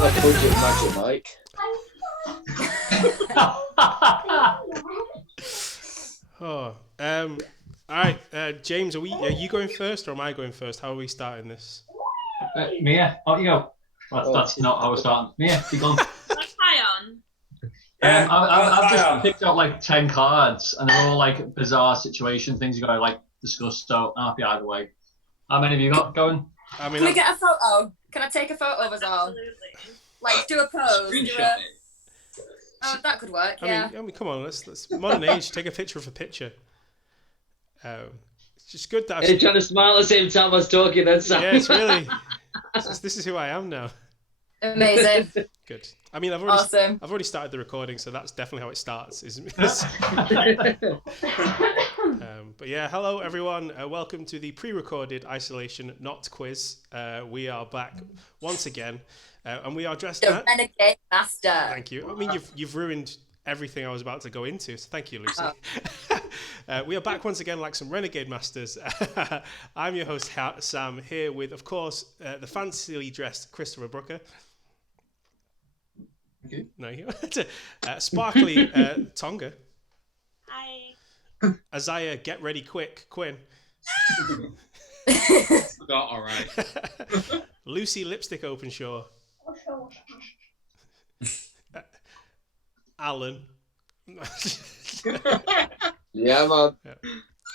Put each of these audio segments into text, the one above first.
like a budget magic mic. Oh, all right, James, are you going first or am I going first? How are we starting this? Mia, out you go. That's not how we're starting. Mia, you gone. What's I on? I've just picked out like 10 cards, and they're all like bizarre situation things you gotta like discuss. So I'm happy either way. How many have you got going? Can we get a photo? Can I take a photo of us all? Absolutely. Like, do a pose. Screenshot it. Oh, that could work. I mean, come on, let's modern age. Take a picture of a picture. It's just good that. You're trying to smile at the same time I was talking. That's yeah, it's really. This is who I am now. Amazing. Good. I mean, I've already started the recording, so that's definitely how it starts. But yeah, hello everyone. Welcome to the pre-recorded isolation not quiz. We are back once again, and we are dressed. The Renegade Master. Thank you. I mean, you've ruined everything I was about to go into, so thank you, Lucy. We are back once again like some Renegade Masters. I'm your host, Sam, here with, of course, the fancily dressed Christopher Brooker. Okay. No, sparkly Tonga. Hi. Isaiah, get ready quick, Quinn. Forgot, all right. Lucy Lipstick Openshaw. Alan. Yeah, man. Yeah.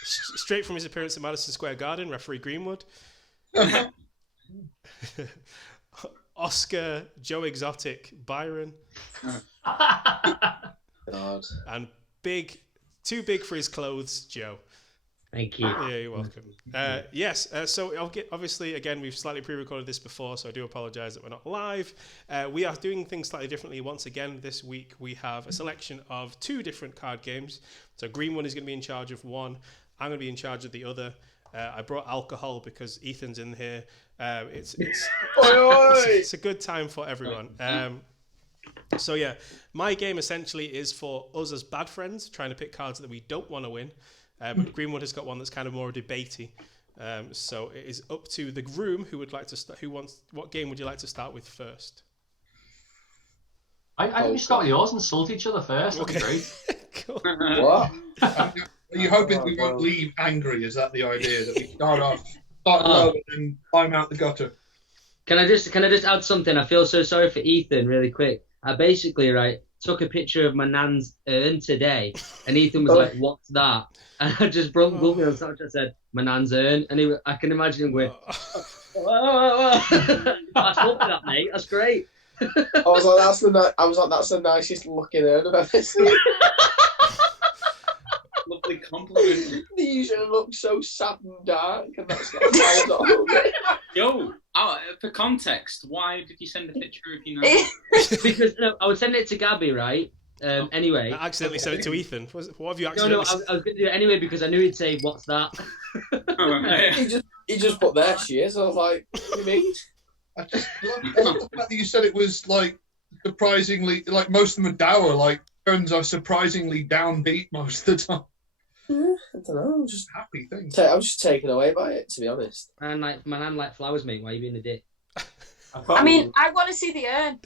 Straight from his appearance at Madison Square Garden, referee Greenwood. Oscar, Joe Exotic, Byron. God. And too big for his clothes, Joe. Thank you. Yeah, you're welcome. Yes, so obviously, again, we've slightly pre-recorded this before, so I do apologise that we're not live. We are doing things slightly differently once again this week. We have a selection of 2 different card games. So Greenwood is going to be in charge of one. I'm going to be in charge of the other. I brought alcohol because Ethan's in here. It's a good time for everyone. So yeah, my game essentially is for us as bad friends, trying to pick cards that we don't want to win. But Greenwood has got one that's kind of more debatey. So it is up to the room who would like to start. What game would you like to start with first? I think we start with yours and insult each other first. That'd be great. Cool. What? Are you hoping we won't leave angry? Is that the idea, that we start low and then climb out the gutter? Can I just add something? I feel so sorry for Ethan really quick. I basically took a picture of my nan's urn today, and Ethan was like, "What's that?" And I just brought me on Snapchat. I said, "My nan's urn," and I can imagine him going, "Whoa. That's up for that, mate. That's great." I was like, that's the nicest looking urn I've ever seen. Lovely compliment. They usually look so sad and dark, and that's not how I was. Yo, for context, why did you send a picture of you know? Because I would send it to Gabby, right? Anyway. I accidentally sent it to Ethan. What have you No, accidentally? I was going to do it anyway because I knew he'd say, "What's that?" He just put there she is. I was like, what do you mean? I just love the fact that you said it was like surprisingly, like most of them are dour, like turns are surprisingly downbeat most of the time. Yeah, I don't know. I'm just Happy thing. I was just taken away by it, to be honest. And my nan like flowers, mate. Why are you being a dick? I mean, I want to see the urn.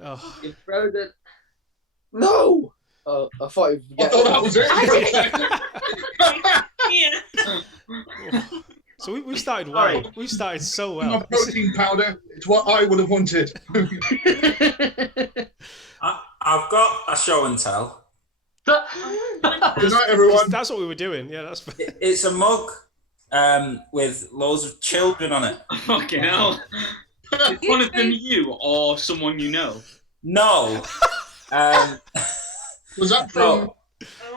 Oh. You throw the... No! Oh, I thought you I thought that was it. Yeah. So we've started well. Right. We've started so My well. protein powder. It's what I would have wanted. I've got a show and tell. Good night, everyone. That's what we were doing. Yeah, that's. It's a mug with loads of children on it. Fucking hell. Is one of them you or someone you know? No. Was that from?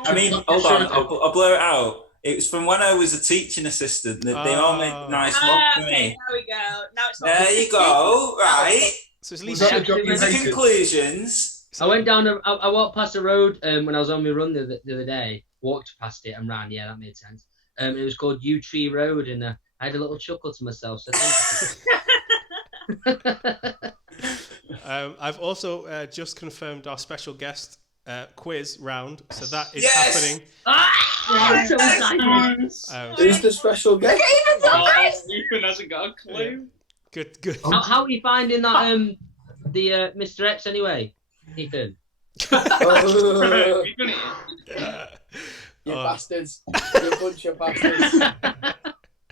I mean, hold on. I'll blur it out. It was from when I was a teaching assistant. They all made a nice mug for Okay, me. there we go. Now it's not There you go. Right. So it's Was Lisa. that the job you hated? Conclusions. I went down. I walked past the road when I was on my run the other day. Walked past it and ran. Yeah, that made sense. It was called Yew Tree Road, and I had a little chuckle to myself. So thank you. I've also just confirmed our special guest quiz round, so that is Yes! happening. I'm so excited. Who's the special guest? Oh, Ethan hasn't got a clue. Good. How are you finding that the Mr. X anyway, Ethan? Oh, You've done it. you Oh. bastards. You bunch of bastards.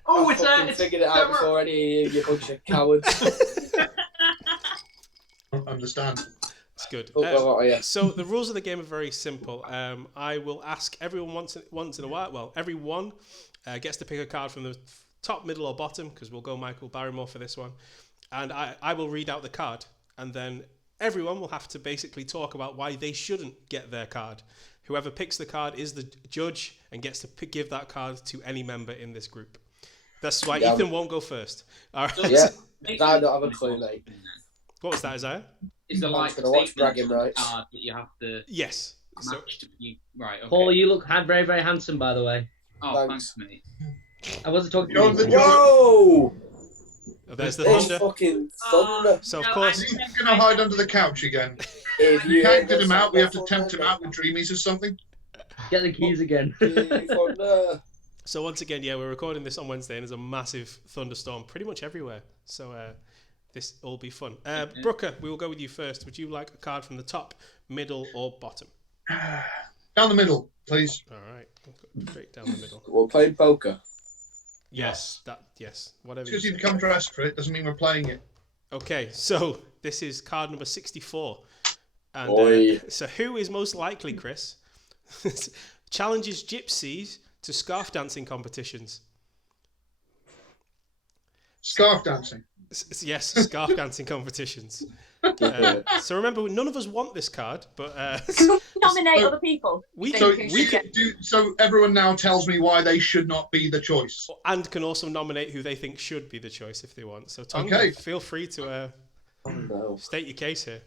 Oh, I it's fucking figured it out before any of you bunch of cowards. Don't understand. It's good. Oh, oh, yeah. So the rules of the game are very simple. I will ask everyone once in a while. Well, everyone gets to pick a card from the top, middle, or bottom, because we'll go Michael Barrymore for this one. And I will read out the card, and then everyone will have to basically talk about why they shouldn't get their card. Whoever picks the card is the judge and gets to give that card to any member in this group. That's why Ethan won't go first. All right. Yeah, I don't have a clue, mate. What was that, Isaiah? Is there I'm like just gonna watch statements bragging on the rights. card that you have to Yes. So, match to you? Right. Okay. Paul, you look very, very handsome, by the way. Oh, Thanks. thanks, mate. I wasn't talking You're to the you. judge. Whoa! there's the There's thunder. fucking thunder. So, of No, course, He's going to hide under the couch again. If We can't get hear him the out. We have to sound tempt of him out with dreamies or something. Get the keys again. thunder. So once again, yeah, we're recording this on Wednesday, and there's a massive thunderstorm pretty much everywhere. So this will be fun. Brooker, we will go with you first. Would you like a card from the top, middle, or bottom? Down the middle, please. All right, we'll go straight down the middle. We're playing poker. Yes, whatever. Because you you say. become dressed for it doesn't mean we're playing it. Okay, so this is card number 64, and Oi. so who is most likely, Chris, challenges gypsies to scarf dancing competitions? Scarf dancing. Yes, scarf dancing competitions. So remember, none of us want this card, but Nominate So- other people. we So can, we can do. So everyone now tells me why they should not be the choice. and can also nominate who they think should be the choice if they want. So Tonga, Okay. feel free to Oh, no. state your case here.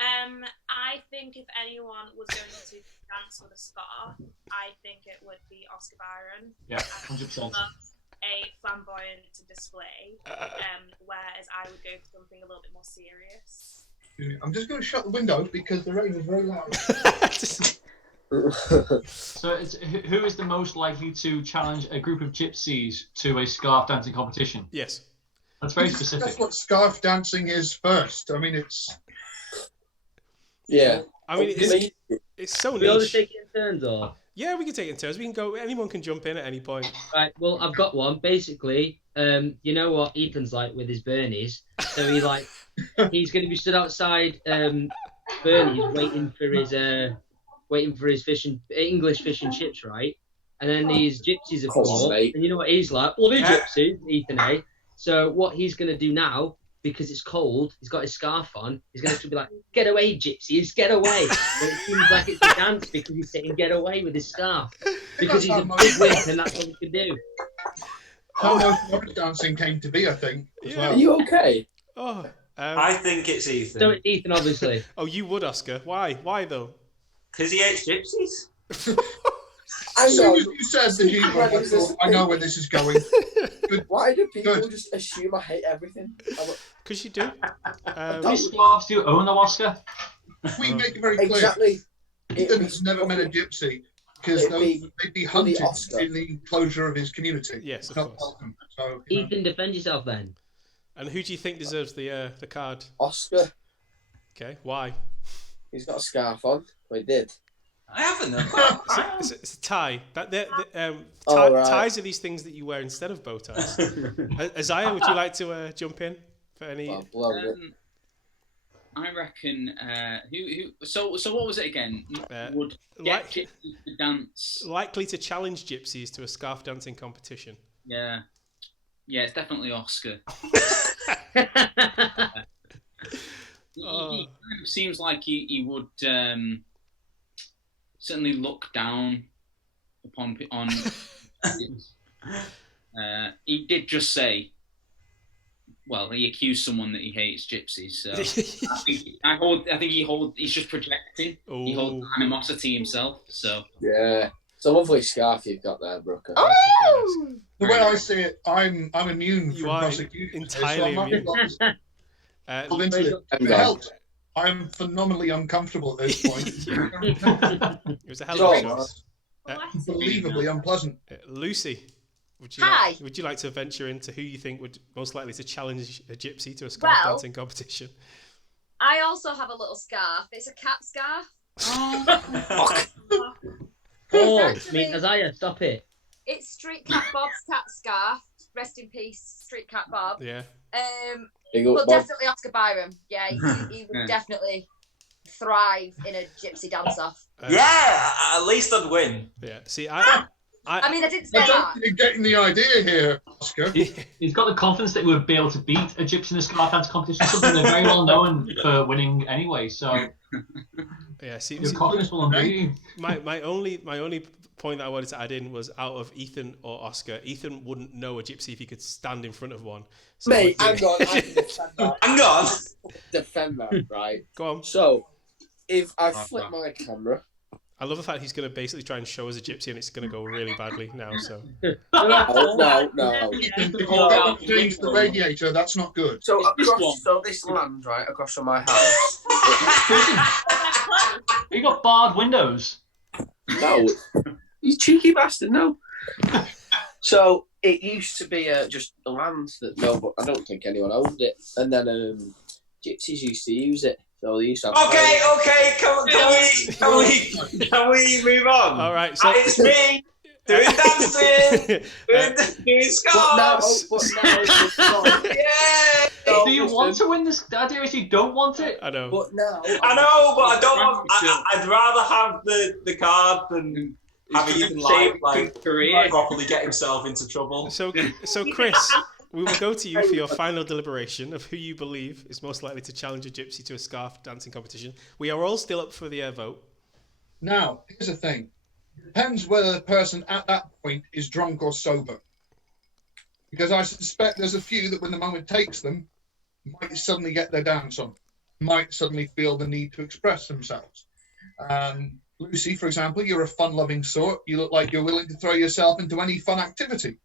I think if anyone was going to dance with a scarf, I think it would be Oscar Byron. Yeah, 100%. A flamboyant display, whereas I would go for something a little bit more serious. I'm just going to shut the window because the rain is very loud. So it's, who is the most likely to challenge a group of gypsies to a scarf dancing competition? Yes. That's very specific. That's what scarf dancing is first. I mean, it's. Yeah. I mean, Me- it's so We all just niche. take it in turns, or? Yeah, we can take it in turns. We can go. Anyone can jump in at any point. Right, well, I've got one. Basically, you know what Ethan's like with his Bernies. So he's going to be stood outside Bernie's waiting for his English fish and chips, right? And then these gypsies have come Come on, up, mate. and you know what he's like? Bloody Yeah. gypsies, Ethan, eh? So what he's going to do now, because it's cold, he's got his scarf on, he's going to be like, get away, gypsies, get away. But it seems like it's a dance because he's saying get away with his scarf. Because he's a big wimp and that's what he can do. How most modern dancing came to be, I think. As Yeah. well. Are you okay? Oh, I think it's So Ethan. it's Ethan, obviously. oh, you would, Oscar. Why? Why though? Because he hates gypsies. As soon as Hang you said the G word, I thought, I know where this is going. on. Why do people Good. just assume I hate everything? Because you do. These scarves do own them, Oscar. We make it very clear. Exactly. Ethan's never met a gypsy because It'd be they'd be bloody hunted Oscar. in the enclosure of his community. Yes, of Not course. welcome. So, you know. Ethan, defend yourself then. And who do you think deserves the card? Oscar. Okay, why? He's got a scarf on. Well, he did. I haven't. It's a tie. Oh, right. Ties are these things that you wear instead of bow ties. Isaiah, would you like to jump in for any? Well, blown it. I reckon. Who? So what was it again? Would like- get gypsies to dance? Likely to challenge gypsies to a scarf dancing competition. Yeah. Yeah, it's definitely Oscar. He kind of seems like he would certainly look down upon on. He did just say. Well, he accused someone that he hates gypsies. So I think he's just projecting. He holds animosity himself. So Yeah. It's a lovely scarf you've got there, Brooker. Oh! The way I see it, I'm immune You from are prosecution. entirely so I'm immune. not into it. Hang It on. helped. I'm phenomenally uncomfortable at this point. It was a hell Sure. of a choice. Unbelievably unpleasant. Lucy, would Hi. you like to venture into who you think would most likely to challenge a gypsy to a scarf Well- dancing competition? I also have a little scarf. It's a cat scarf. Paul, Actually- Isaiah, stop it. It's Street Cat Bob's cat scarf. Rest in peace, Street Cat Bob. Yeah. Big up, But Bob. definitely Oscar Byram. Yeah, he would definitely thrive in a gypsy dance-off. Yeah, at least I'd win. Yeah. See, I mean, I didn't say I that. don't think you're getting the idea here, Oscar. He's got the confidence that he would be able to beat a gypsy in a scarf dance competition, something they're very well known for winning anyway. So yeah. See, your confidence will unbeat you. my only point that I wanted to add in was out of Ethan or Oscar, Ethan wouldn't know a gypsy if he could stand in front of one. So Mate, hang on. I can defend that. Hang on. Defend that, right? Go on. So, if I flip my camera, I love the fact he's going to basically try and show us a gypsy, and it's going to go really badly now. So no. If you don't change the radiator, that's not good. So This one. across, so this land right across from my house. You got barred windows. No, you cheeky bastard. No. So it used to be just a land that but I don't think anyone owned it, and then gypsies used to use it. So they used to have Okay. Can we move on? all right. So It's me doing dancing, doing scarves. But now, Yeah. so, Do you want to win this? The idea is you don't want it. I know. But now, I know, but I don't want. I'd rather have the card than have Ethan career. properly get himself into trouble. So Chris, we will go to you for your final deliberation of who you believe is most likely to challenge a gypsy to a scarf dancing competition. We are all still up for the vote. Now, here's the thing. It depends whether the person at that point is drunk or sober. Because I suspect there's a few that when the moment takes them, might suddenly get their dance on, might suddenly feel the need to express themselves. Lucy, for example, you're a fun-loving sort. You look like you're willing to throw yourself into any fun activity.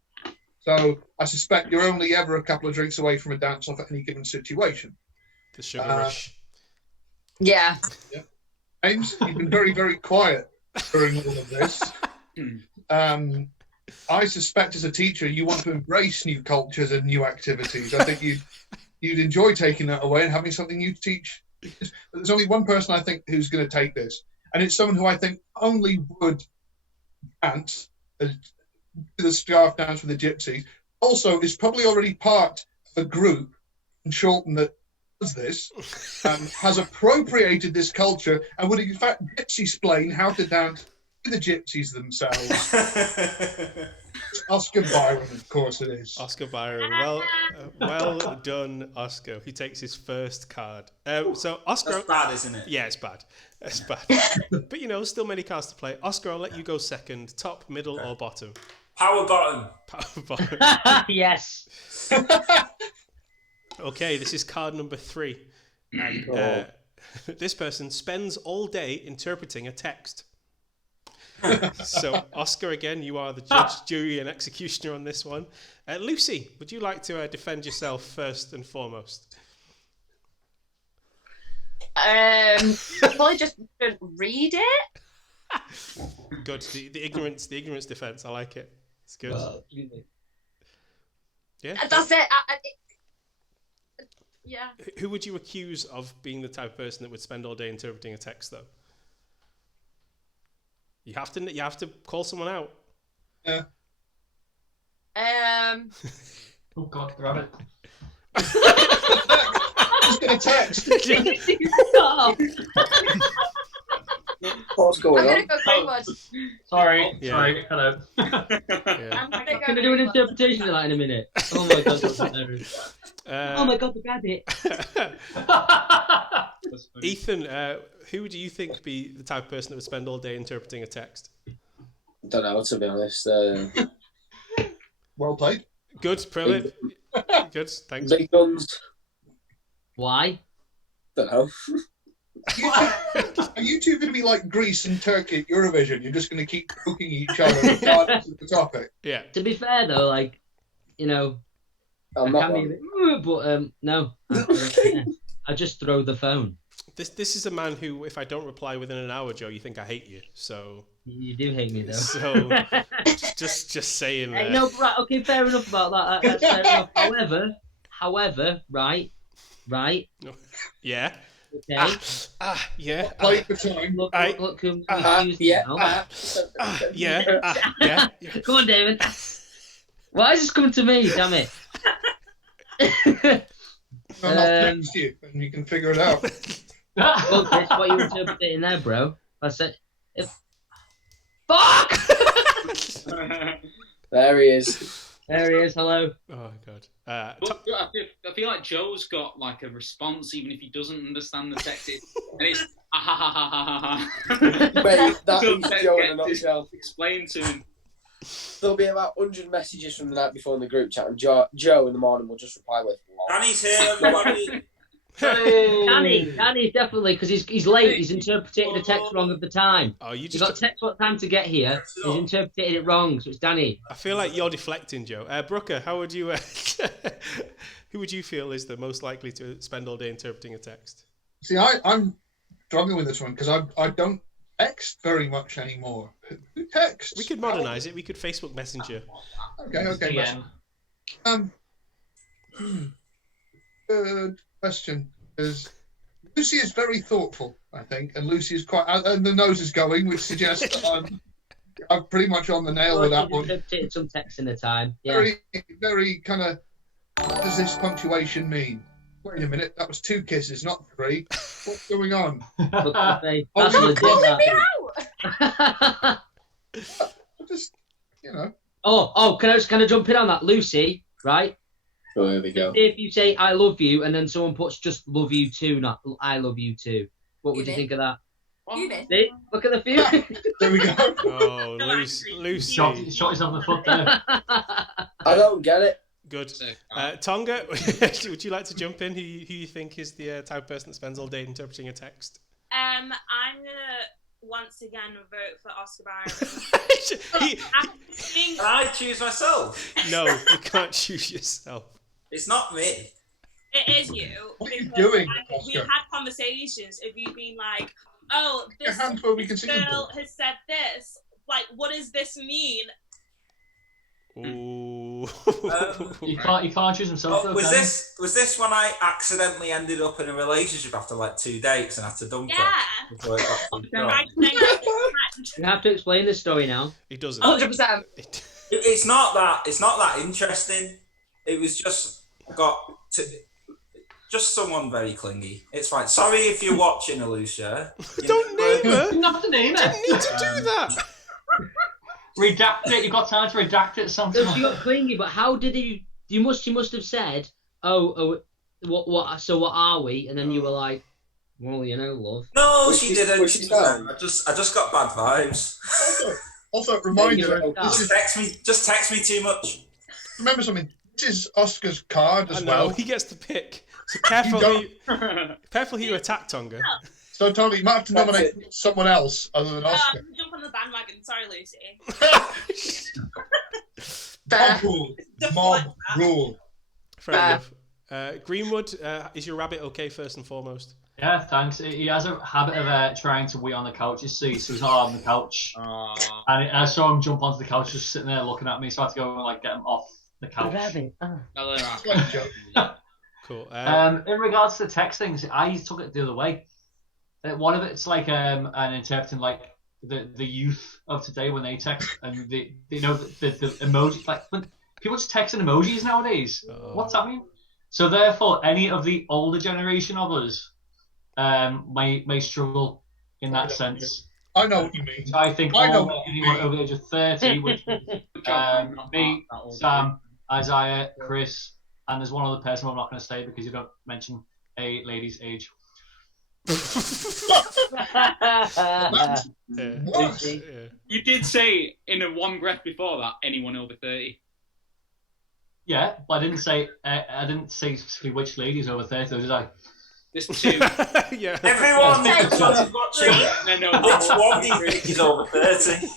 So I suspect you're only ever a couple of drinks away from a dance-off at any given situation. The sugar rush. Yeah. James, you've been very, very quiet during all of this. I suspect as a teacher, you want to embrace new cultures and new activities. I think you'd enjoy taking that away and having something new to teach. But there's only one person I think who's going to take this, and it's someone who I think only would dance, do the scarf dance with the gypsies. Also, is probably already part of a group in Shorten that does this, has appropriated this culture, and would in fact gypsy-splain how to dance with the gypsies themselves. Oscar Byron, of course it is. Oscar Byron. Well done, Oscar. He takes his first card. So Oscar. That's bad, isn't it? Yeah, it's bad. It's bad. But still many cards to play. Oscar, I'll let you go second. Top, middle, or bottom? Power bottom. Power bottom. Yes. Okay, this is card number 3. And this person spends all day interpreting a text. So, Oscar, again, you are the judge, jury, and executioner on this one. Lucy, would you like to defend yourself first and foremost? Probably just don't read it. Good. The ignorance defense. I like it. It's good. Yeah. That's it. Yeah. Who would you accuse of being the type of person that would spend all day interpreting a text, though? You have to call someone out. Yeah. Oh God, grab it. Just get a text. What's going I'm on? gonna go Greenwood. Sorry. Yeah. Sorry. Hello. Yeah. I'm gonna go Can I do an Greenwood. interpretation of that in a minute? Oh my God, that's hilarious. Oh my God, the rabbit. Ethan, who do you think be the type of person that would spend all day interpreting a text? Don't know, to be honest. Well played. Good, brilliant. Good, thanks. Big guns. Why? Don't know. Are you two going to be like Greece and Turkey at Eurovision? You're just going to keep poking each other regardless of the topic? Yeah. To be fair though, I I'm can not be a one. bit, but no. I just throw the phone. This is a man who, if I don't reply within an hour, Joe, you think I hate you. So You do hate me though. So just saying that. No, right, okay, fair enough about that. That's fair enough. However, right. Yeah. Okay. Yeah. Play for time. Look who's Yeah. Yeah. Come on, David. Why is this coming to me? Damn it. I'm not next to you, and you can figure it out. Well, Chris, what are you interpreting there, bro? I said, fuck! There he is. There he is. Hello. Oh god. I feel like Joe's got like a response, even if he doesn't understand the text. And it's ha ha ha ha ha ha. Mate, that So is Joe in a nutshell. Explain to him. There'll be about 100 messages from the night before in the group chat, and Joe in the morning will just reply with, Danny's here, everybody. Danny, definitely, because he's late. He's interpreted the text wrong of the time. Oh, you He's got text what time to get here. He's interpreted it wrong, so it's Danny. I feel like you're deflecting, Joe. Brooker, how would you? Who would you feel is the most likely to spend all day interpreting a text? See, I'm struggling with this one because I don't text very much anymore. Who texts? We could modernise it. We could Facebook Messenger. Okay. Good question. Is Lucy is very thoughtful, I think, and Lucy is quite, and the nose is going, which suggests that I'm pretty much on the nail with that one. Interpreted some text in the time. Yeah. Very, very kind of. What does this punctuation mean? Wait a minute, that was 2 kisses, not 3. What's going on? Look at the face. Oh, That's you're legit, calling that. Just, you know. Oh, can I jump in on that, Lucy? Right. oh, here we go. If you say I love you and then someone puts just love you too, not I love you too, what would you think of that? See? Look at the few. There we go. Oh, Lucy. Shot yourself in the foot there. I don't get it. Good. Tonga, would you like to jump in? Who you think is the type of person that spends all day interpreting a text? I'm gonna once again vote for Oscar Byron. Can I choose myself? No, you can't choose yourself. It's not me. It is you. What are you doing, We've Oscar? had conversations of you being like, oh, Your this hands where we can see them. girl has said this. Like, what does this mean? Ooh. You can't choose himself. Oh, though, was can you? this when I accidentally ended up in a relationship after like 2 dates and had to dump Yeah. her? Before it got too I strong? think You have to explain the story now. He doesn't. 100%. It's not that interesting. It was just just someone very clingy. It's fine. Sorry if you're watching, Alicia. Don't name her. You have to name it. Didn't need to do that. Redact it. You've got time to redact it. Something. So she got clingy, but how did he? You must have said, what? So what are we? And then you were like, well, love. No, Was she she- didn't. was she down? I just got bad vibes. Also, reminder, Just text me too much. remember something. This is Oscar's card I as know, well. he gets to pick. So careful who you attack, Tonga. So, Tony, you might have to nominate someone else other than Oscar. jump on the bandwagon. Sorry, Lucy. Mob rule. Mob rule. Fair enough. Greenwood, is your rabbit okay first and foremost? Yeah, thanks. He has a habit of trying to wee on the couch, you see, so he's not on the couch. And I saw him jump onto the couch, just sitting there looking at me, so I had to go and get him off the couch. Cool. In regards to text things, I took it the other way. One of it's like an interpreting like the youth of today when they text and the emoji, like when people just texting emojis nowadays. What's that mean? So therefore, any of the older generation of us may struggle in that sense. I know what you mean. So I think anyone over the age of 30, which me, Sam, Isaiah, Chris, and there's one other person I'm not going to say because you don't mention a lady's age. You did say in a one breath before that anyone over 30. Yeah, but I didn't say specifically which ladies over 30, did I? There's 2. Yeah. Everyone who's watching, which one do you think is over 30?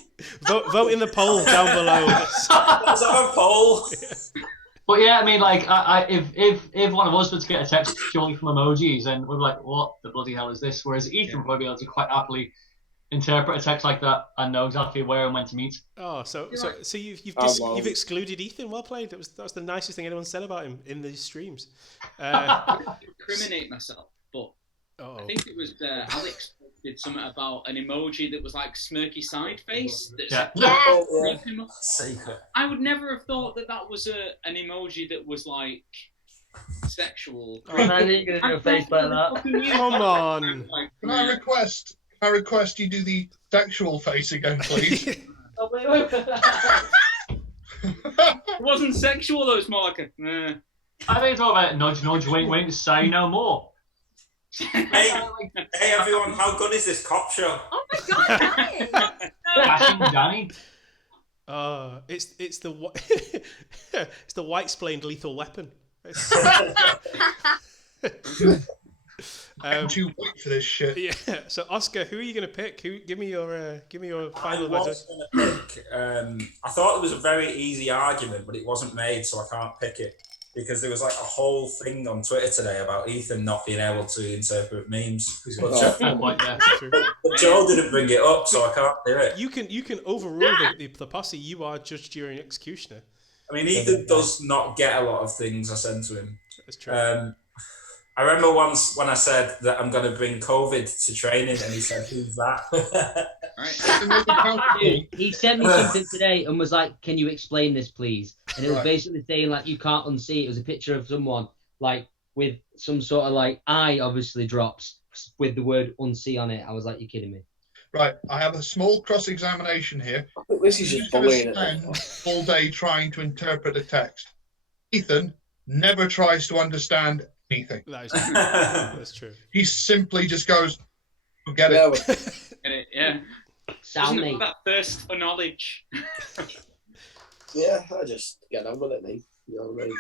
Vote in the poll down below. Let's have a poll. But yeah, I mean, like, if one of us were to get a text purely from emojis, then we'd be like, what the bloody hell is this? Whereas Ethan would probably be able to quite happily interpret a text like that and know exactly where and when to meet. Oh, so you've excluded Ethan. Well played. That was the nicest thing anyone said about him in these streams. Incriminate myself, but I think it was Alex did something about an emoji that was like smirky side face. Secret. I would never have thought that was an emoji that was like sexual. Oh, man, you're gonna do a face like that. Come on. Can I request you do the sexual face again, please? Oh, wait. It wasn't sexual though. It's more like a. I think it's all about nudge, nudge, wink, wink, say no more. Hey everyone, how good is this cop show? Oh my God, Danny! Dashing Danny. It's the it's the white splained lethal weapon. Can't you wait for this shit? Yeah. So Oscar, who are you gonna pick? Give me your final I letter. was gonna pick. I thought it was a very easy argument, but it wasn't made, so I can't pick it. Because there was like a whole thing on Twitter today about Ethan not being able to interpret memes. But Joe didn't bring it up, so I can't do it. You can overrule the posse. You are judge, jury, and executioner. I mean, Ethan does not get a lot of things I send to him. That's true. I remember once when I said that I'm going to bring COVID to training, and he said, "Who's that?" Dude, he sent me something today and was like, "Can you explain this, please?" And it was basically saying like you can't unsee. It was a picture of someone like with some sort of like eye obviously drops with the word unsee on it. I was like, "You're kidding me." Right, I have a small cross-examination here. I think this is just bullying. Spend all day trying to interpret a text. Ethan never tries to understand anything. That is true. That's true. He simply just goes, "Get it." Get it? Yeah. Sound me. That thirst for knowledge. Yeah, I just get on with it, mate. You know what I mean?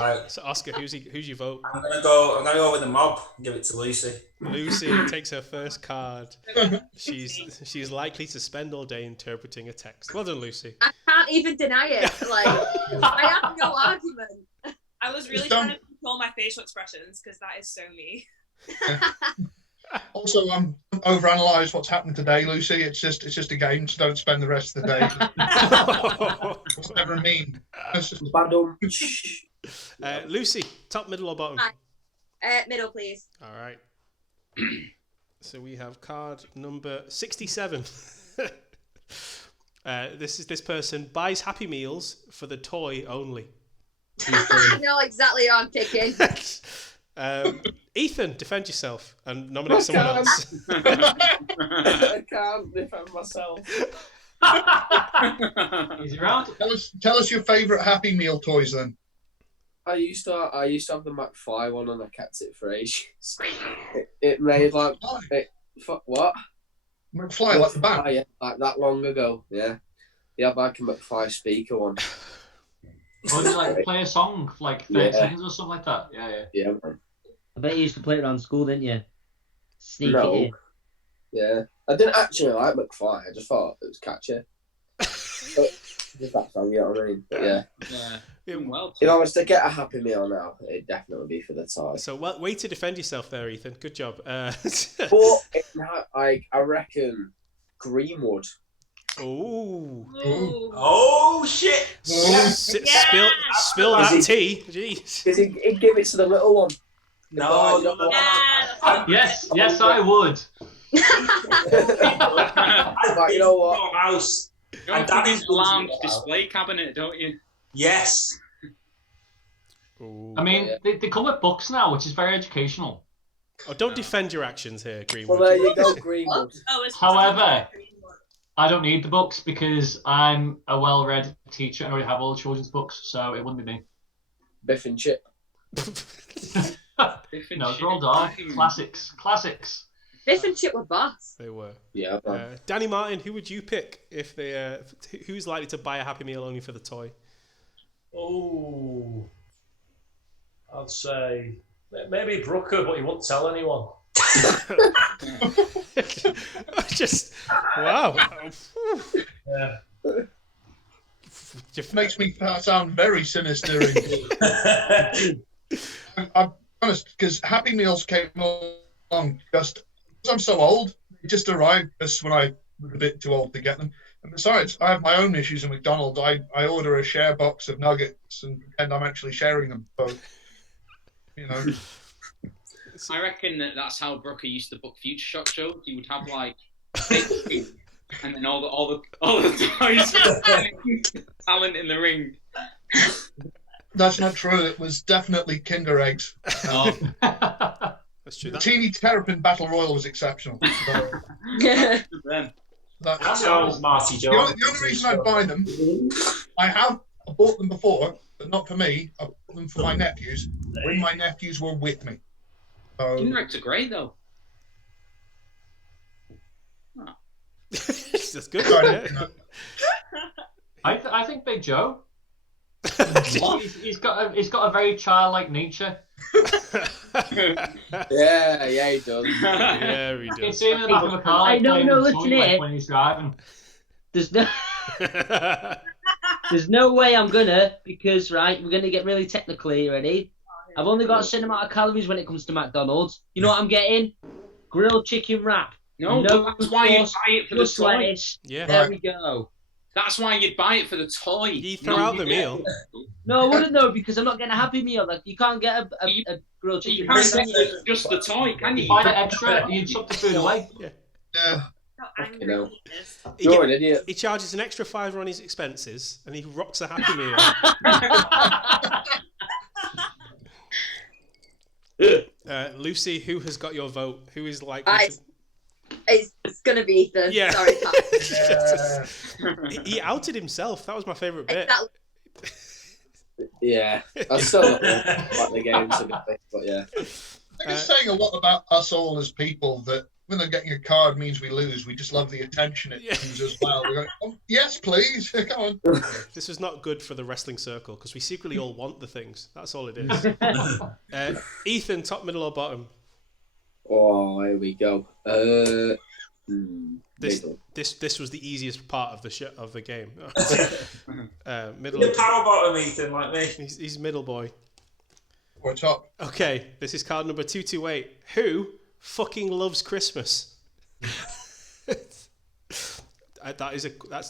Right. So Oscar, who's your vote? I'm gonna go with the mob. Give it to Lucy. Lucy takes her first card. She's likely to spend all day interpreting a text. Well done, Lucy. I can't even deny it. Like, I have no argument. I was really trying to control my facial expressions because that is so me. Also, overanalyze what's happened today, Lucy. It's just a game, so don't spend the rest of the day. It's never mean. Lucy, top, middle, or bottom? Middle, please. All right. So we have card number 67. This person buys Happy Meals for the toy only. I know exactly who I'm picking. Ethan, defend yourself and nominate someone else. I can't defend myself. Easy round. Tell us your favourite Happy Meal toys then. I used to have the McFly one and I kept it for ages. It made like what? McFly, like the band? Yeah, like that long ago. Yeah, yeah, like a McFly speaker one. Or did you like play a song for like 30 seconds or something like that? Yeah, man. I bet you used to play it around school, didn't you? Sneak it in. Yeah, I didn't actually like McFly. I just thought it was catchy. Just that song, you know what I mean? But yeah. Well, if I was to get a Happy Meal now, it'd definitely be for the toy. So way to defend yourself there, Ethan. Good job. But I reckon Greenwood. Ooh. Oh shit! Spill that tea. Jeez. He'd give it to the little one. No. Yes, I would. You know what? House. And Danny's lounge display cabinet, don't you? Yes. Ooh. I mean, they come with books now, which is very educational. Oh, don't defend your actions here, Greenwood. Well, there you go, Greenwood. However, I don't need the books because I'm a well-read teacher and I already have all the children's books, so it wouldn't be me. Biff and Chip. No, they're all dark. Classics. Biff and Chip were boss. They were. Yeah. Danny Martin, who would you pick if they? Who's likely to buy a Happy Meal only for the toy? Oh, I'd say maybe Brooker, but he won't tell anyone. Just wow. Yeah. Makes me sound very sinister. I'm honest, because Happy Meals came along just because I'm so old. It just arrived just when I was a bit too old to get them. And besides, I have my own issues in McDonald's. I order a share box of nuggets and pretend I'm actually sharing them. So, you know. I reckon that's how Brooker used to book FutureShock shows. He would have like, and then all the toys, talent in the ring. That's not true. It was definitely Kinder Eggs. That's true. The Teeny Terrapin Battle Royal was exceptional. That's how Marty Jones. The only reason I buy them, I bought them before, but not for me. I bought them for my nephews when my nephews were with me. Kinder Eggs are great though. That's good. I think Big Joe. He's got a very childlike nature. Yeah, he does. Yeah, he You can does. see him in the back of a car. I know, playing listen toy, here. when he's driving. There's no way I'm gonna, because right, we're gonna get really technical here, ready? I've only got a certain amount of calories when it comes to McDonald's. You know what I'm getting? Grilled chicken wrap. No, that's why you buy it for the just toy. lettuce. Yeah. There we go. That's why you'd buy it for the toy. You throw out the meal. No, I wouldn't know, because I'm not getting a Happy Meal. Like, you can't get a grilled chicken. You can't get just the toy, can you? Buy it extra, you chuck the food away. Yeah. You're an idiot. He charges an extra £5 on his expenses, and he rocks a Happy Meal. Lucy, who has got your vote? Who is like? It's gonna be Ethan. Yeah. Sorry, Pat. He outed himself. That was my favourite bit. Exactly. Yeah, I still don't like the games a bit, but yeah. I think it's saying a lot about us all as people that when they're getting a card means we lose. We just love the attention it brings as well. We're going, oh, yes, please, come on. This is not good for the wrestling circle because we secretly all want the things. That's all it is. Ethan, top, middle, or bottom? Oh, here we go. This was the easiest part of the game. Middle. You're power bottom, Ethan, like me. He's middle boy. Or top. Okay, this is card number 228. Who fucking loves Christmas? That's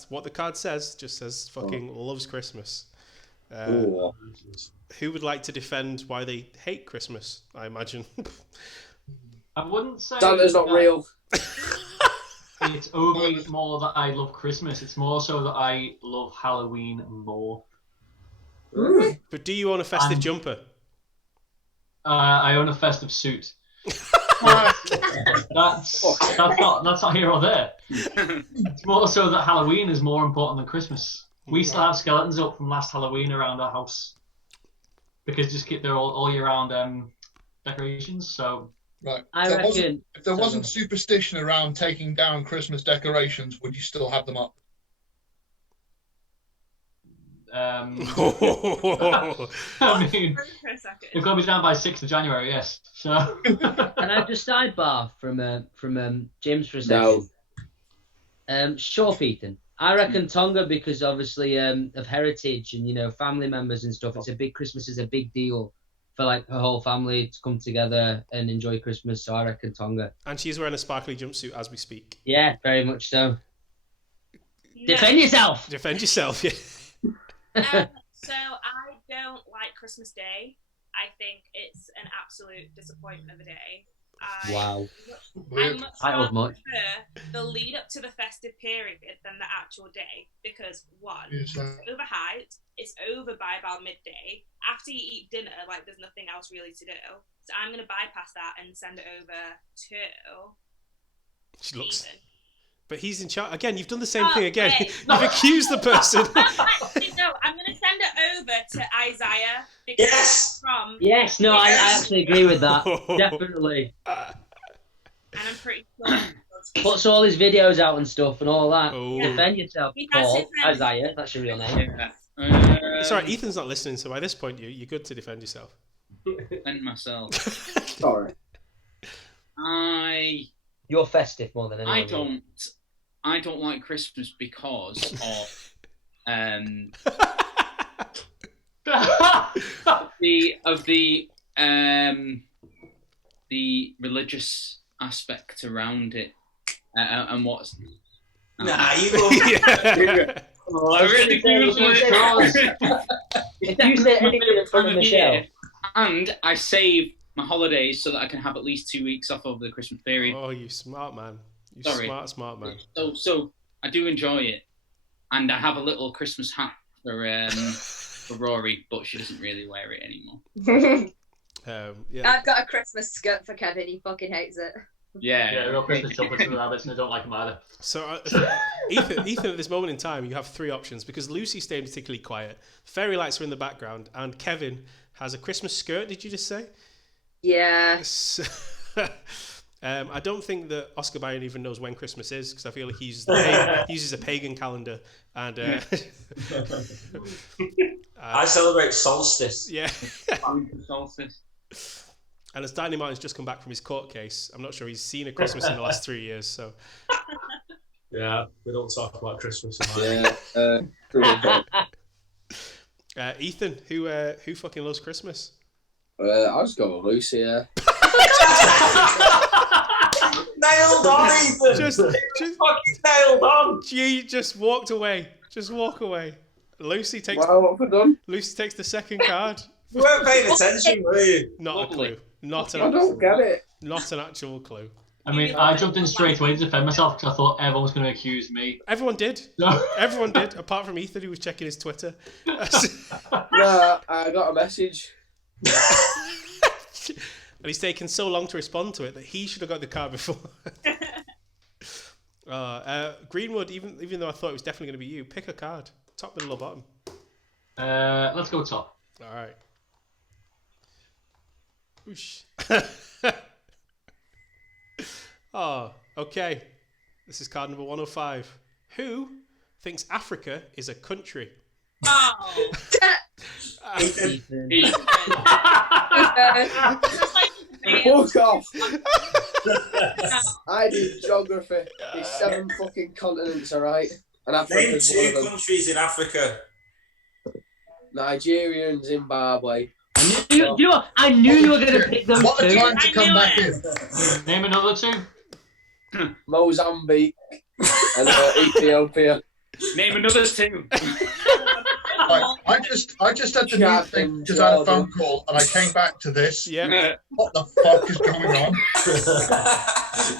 what the card says. Just says fucking loves Christmas. Who would like to defend why they hate Christmas? I imagine. I wouldn't say Santa's not real. It's only more that I love Christmas. It's more so that I love Halloween more. But do you own a festive jumper? I own a festive suit. That's not here or there. It's more so that Halloween is more important than Christmas. We still have skeletons up from last Halloween around our house because they're all year round decorations. So. Right. I reckon. If there wasn't superstition around taking down Christmas decorations, would you still have them up? I mean, they've got to be down by 6th of January, yes. So. Can I just sidebar from James for a second? No. Sure, Ethan. I reckon Tonga because obviously of heritage and family members and stuff. Christmas is a big deal for like her whole family to come together and enjoy Christmas. So I reckon Tonga. And she's wearing a sparkly jumpsuit as we speak. Yeah, very much so. Yeah. Defend yourself. Defend yourself. Yeah. So I don't like Christmas Day. I think it's an absolute disappointment of a day. Wow. I much rather much. prefer the lead up to the festive period than the actual day because one, it's overhyped, it's over by about midday. After you eat dinner, like there's nothing else really to do. So I'm gonna bypass that and send it over to She looks. Ethan. But he's in charge again. You've done the same thing again. Okay. You've accused the person. No, I'm gonna send it over to Isaiah. Yes. Yes. No, I actually agree with that. Definitely. And I'm pretty sure. Puts all his videos out and stuff and all that. Oh. Defend yourself, Paul. Isaiah, that's your real name. It's alright, Ethan's not listening, so by this point you're good to defend yourself. Defend myself. Sorry. You're festive more than anyone. I don't like Christmas because of the religious aspect around it and what's. Nah, you go. I really do. If you say anything in front of Michelle. And I save my holidays so that I can have at least 2 weeks off over the Christmas period. Oh, you smart man. You Sorry. smart man. So I do enjoy it, and I have a little Christmas hat for Rory, but she doesn't really wear it anymore. Yeah. I've got a Christmas skirt for Kevin. He fucking hates it. Yeah, I got Christmas chocolates for the rabbits, and I don't like them either. So, Ethan, at this moment in time, you have three options because Lucy stayed particularly quiet. Fairy lights are in the background, and Kevin has a Christmas skirt. Did you just say? Yeah. So, I don't think that Oscar Byron even knows when Christmas is because I feel like he uses a pagan calendar, and I celebrate solstice. Yeah. Solstice. And as Danny Martin's just come back from his court case, I'm not sure he's seen a Christmas in the last 3 years. So. Yeah, we don't talk about Christmas. Ethan, who fucking loves Christmas? I'll just go with Lucy. Yeah. Nailed on, Ethan. Just fucking nailed on. Gee, just walked away. Just walk away. Lucy takes. Wow, what have I done? Lucy takes the second card. You weren't paying attention, were you? Not a clue. Not an. I don't get it. Not an actual clue. I mean, I jumped in straight away to defend myself because I thought everyone was going to accuse me. Everyone did. No. Everyone did, apart from Ethan, who was checking his Twitter. Nah, I got a message. And he's taken so long to respond to it that he should have got the card before. Greenwood, even though I thought it was definitely going to be you, pick a card. Top, middle, or bottom? Let's go top. All right. Whoosh. Oh, okay. This is card number 105. Who thinks Africa is a country? Oh. Ethan. Fuck off. I did geography. There's 7 fucking continents, alright? And Name Africa's one of 2 them. countries in Africa. Nigeria and Zimbabwe. You know what? I knew you were going to pick those What a two. time to come back in. Name another 2. Mozambique and Ethiopia. Name another 2. Right, I just had the new thing because I had a phone call and I came back to this. Yeah. What the fuck is going on?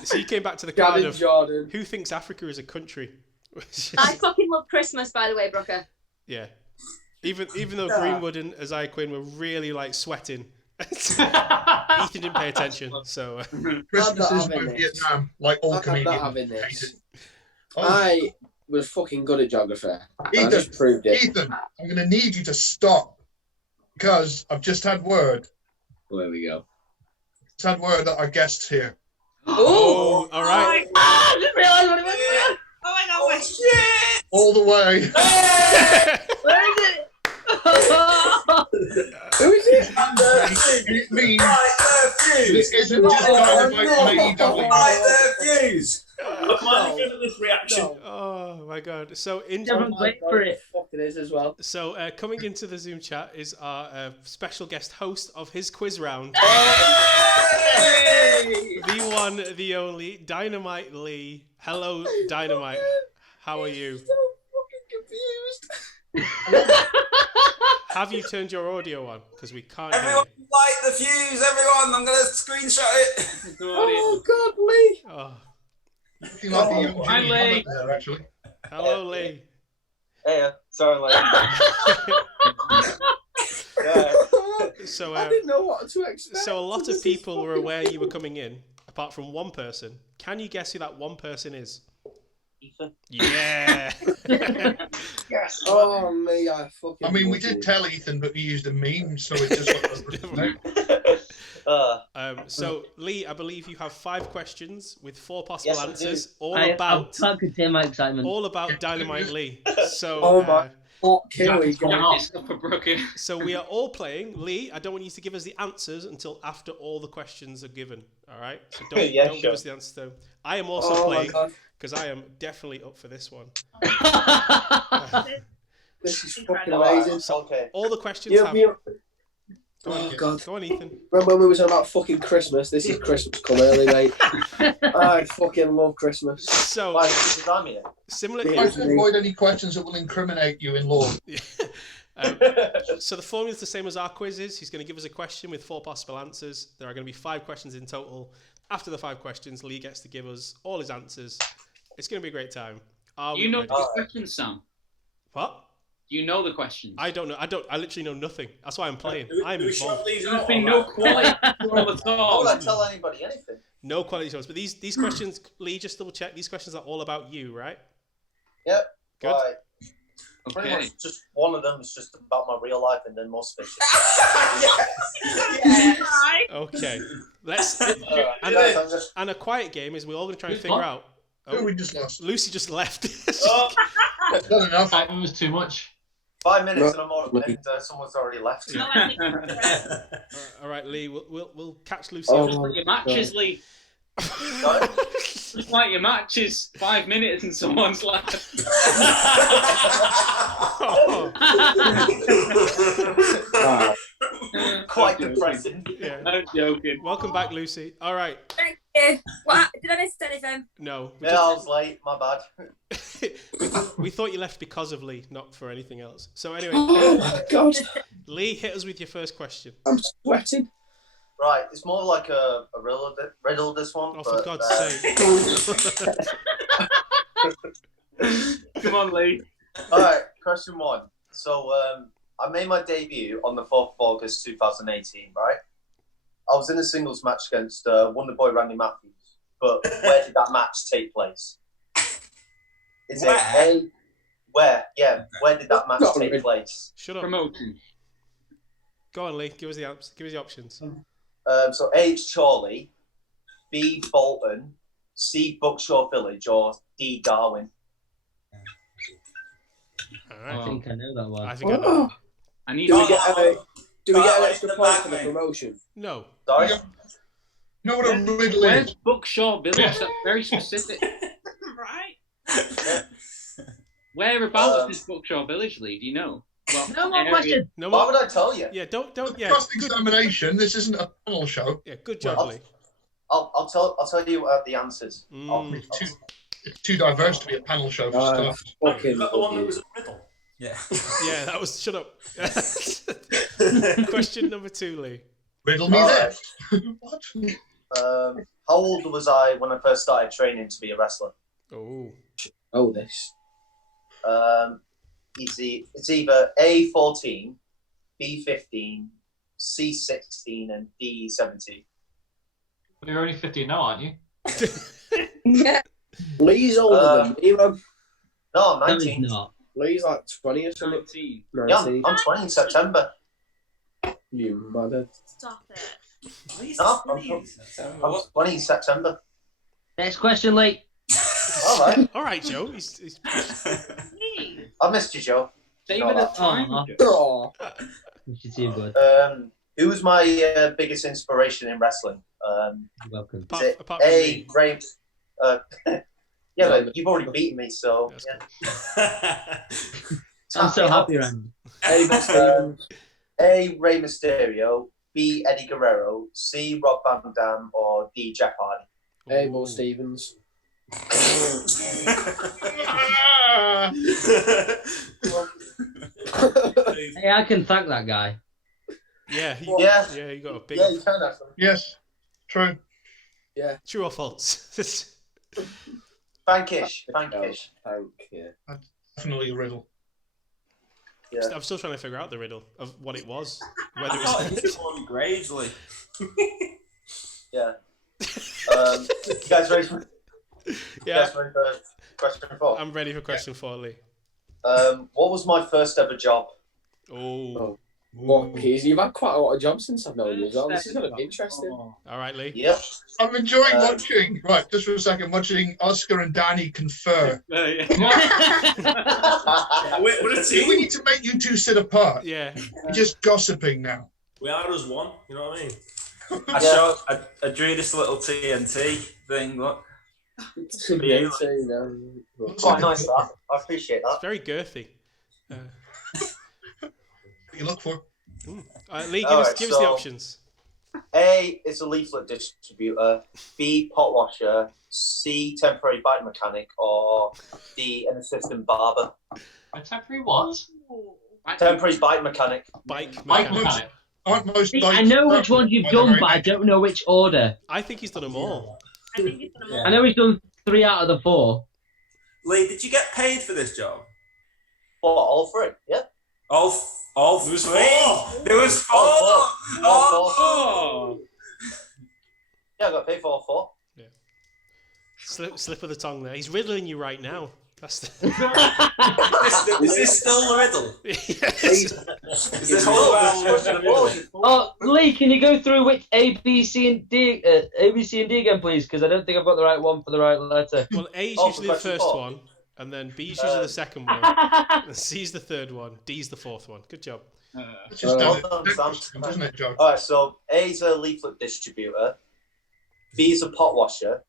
So you came back to the card Gavin of Jordan. who thinks Africa is a country. I fucking love Christmas, by the way, Brooker. Yeah. Even though Greenwood and Isaiah Quinn were really like sweating, Ethan didn't pay attention. So Christmas is having my this. Vietnam, like all I'm comedians. not having hate this. it. Oh, I was fucking good at geography. I Ethan, just proved it. Ethan, I'm going to need you to stop because I've just had word. There we go. Just had word that our guest's here. oh, all right. I just realised what it was. Oh my god, wait. Shit! All the way. Where is it? Who is it? It means Right there, this views. isn't just Dynamite on AEW. Right there, views. I'm glad you gave it this reaction. Oh my god. So Everyone's waiting for it. Fuck it is as well. So coming into the Zoom chat is our special guest host of his quiz round, the one, the only, Dynamite Lee. Hello, Dynamite. How are you? So fucking confused. Have you turned your audio on? Because we can't hear Everyone you. like the views, everyone. I'm going to screenshot it. Oh God, Lee. Oh. Looking like the young Hi, Jimmy Lee. Hammett there, actually. Hello, Lee. Hey, sorry, like. Yeah. So, I didn't know what to expect. so a lot of people were aware you were coming in, apart from one person. Can you guess who that one person is? Ethan. Yeah. Yes. Oh me, I fucking. I mean, we love did you. tell Ethan, but we used a meme, so it just So, Lee, I believe you have 5 questions with 4 possible Yes, I answers, do. all I about can't contain my excitement. all about Dynamite Lee. So, Oh my. What kill we got? off. so we are all playing. Lee, I don't want you to give us the answers until after all the questions are given. All right? So don't Yeah, give sure. us the answers. Though. I am also Oh my playing God. because I am definitely up for this one. This is fucking Incredible. amazing. Okay. All the questions You, have. you, Go on, oh God. Go on, Ethan. Remember when we was on about fucking Christmas? This is Christmas come early, mate. I fucking love Christmas. So Why? Because I'm here. similar. Yeah. Try to avoid any questions that will incriminate you in law. So the formula is the same as our quizzes. He's going to give us a question with 4 possible answers. There are going to be 5 questions in total. After the 5 questions, Lee gets to give us all his answers. It's going to be a great time. You know the questions, Sam? What? You know the questions? I don't know. I literally know nothing. That's why I'm playing. I'm involved. There's been no quality control at all. Why would I tell anybody anything? No quality shows. But these questions, Lee, just double check. These questions are all about you, right? Yep. Good. Right. Okay. Pretty much just one of them is just about my real life, and then most fiction. Okay. Let's. And a quiet game is we're all going to try and figure out. Oh, we just lost. Lucy just left. Not enough. That was too much. 5 minutes and I'm on, and someone's already left. Yeah. All right, Lee. We'll catch Lucy. Just like your matches, Lee. Just like your matches. 5 minutes and someone's left. Quite depressing. Yeah. I'm joking. Welcome back, Lucy. All right. Thank you. What? Did I miss anything? No. Yeah, I was late. My bad. We thought you left because of Lee, not for anything else. So anyway. Oh my God. Lee, hit us with your first question. I'm sweating. Right, it's more like a riddle, this one. Oh, but, for God's sake. Come on, Lee. Alright, question 1. So, I made my debut on the 4th of August 2018, right? I was in a singles match against Wonderboy Randy Matthews, but where did that match take place? Is it A? Where? Yeah, where did that match take place? Shut up. Promotion. Go on, Lee. Give us the options. So A, it's Chorley, B, Bolton, C, Buckshaw Village, or D, Darwin. All right. I think I know that one. I think I know. I need Do we to get an extra point for the promotion? No. Sorry? You know what a riddle Where's is? Buckshaw Village? That's very specific. Right? Whereabouts is Buckshaw Village, Lee? Do you know? Well, No more question. No Why more. would I tell you? Yeah, don't. Yeah. Cross-examination. This isn't a panel show. Yeah, good job, Well, Lee. I'll tell you the answers. It's too diverse to be a panel show for stuff. Fucking Is that the one that was a riddle? Yeah. Yeah, that was. Shut up. Question number 2, Lee. Riddle me Alright. this. What? How old was I when I first started training to be a wrestler? Oh. this. It's either A, 14, B, 15, C, 16, and D, 17. But you're only 15 now, aren't you? Lee's older than me, man. No, I'm No, he's 19. not. Lee's like 20 or something. 19. 19. Yeah, I'm 20 in September. You mother. Stop it. No, I'm 20 in September. Next question, Lee. All right. All right, Joe. He's I missed you, Joe. Save You know it that. at time. Oh. You should see him good. Who was my biggest inspiration in wrestling? You're welcome. Is it apart from A, me. Ray? Yeah, but you've already beaten me, so. Yeah. I'm so happy, Randy. A, Rey Mysterio, B, Eddie Guerrero, C, Rob Van Dam, or D, Jeff Hardy. Hey, Mo Stevens. Hey, I can thank that guy. Yeah. He got a big. Yeah, you can actually. Yes, true. Yeah. True or false? Thankish. Definitely a riddle. Yeah. I'm still trying to figure out the riddle of what it was. Whether I thought it was on Gravely. Yeah. You guys ready for? Yeah. You guys ready for question 4? I'm ready for question 4, Lee. What was my first ever job? Oh. What, Keys? You've had quite a lot of jobs since I've known you as well. This is going to be interesting. All right, Lee. Yep. I'm enjoying watching. Right, just for a second, watching Oscar and Danny confer. We're a team. We need to make you two sit apart. Yeah. You're just gossiping now. We are as one, you know what I mean? I drew this little TNT thing, look. Quite nice, that. I appreciate that. It's very girthy. What you look for? Lee, give us the options. A is a leaflet distributor, B, pot washer, C, temporary bike mechanic, or D, an assistant barber. A temporary what? Temporary bike mechanic. Bike Bike mechanic. mechanic. Aren't most See, bikes I know which purple ones you've by their done, very but I nature? don't know which order. I think he's done them all. I think it's an I know he's done 3 out of the 4. Lee, did you get paid for this job? What, all three? Yeah. All There was 3. 4. There was 4. All four. Oh. Yeah, I got paid for all 4. Slip of the tongue there. He's riddling you right now. That's the... Is this still the riddle? Yes. Is this whole question a riddle? Oh, Lee, can you go through which A, B, C, and D again, please? Because I don't think I've got the right one for the right letter. Well, A is Oh, usually the question first 4. one, and then B is usually the second one, and C is the third one, D is the fourth one. Good job. It's just Well down done, the Sam. system, doesn't it, Joe? Alright, so A is a leaflet distributor. B is a pot washer.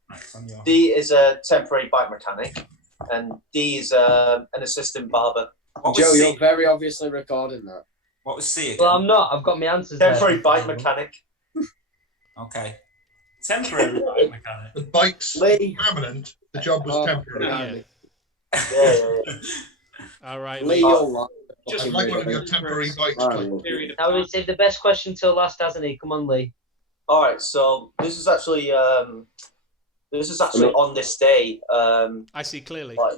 D is a temporary bike mechanic. And D is an assistant barber. What Joe, was you're C? very obviously recording that. What was C again? Well, I'm not. I've got my answers Temporary there. bike mechanic. Okay. Temporary bike mechanic. The bike's Lee. permanent. The job was temporary. Yeah. Yeah. All right, Lee, Lee. you're lying. Just I'd like one of your temporary bikes, Alright. please. Period of Now time. he's saved the best question till last, hasn't he? Come on, Lee. Alright, so this is actually on this day. I see clearly. Like,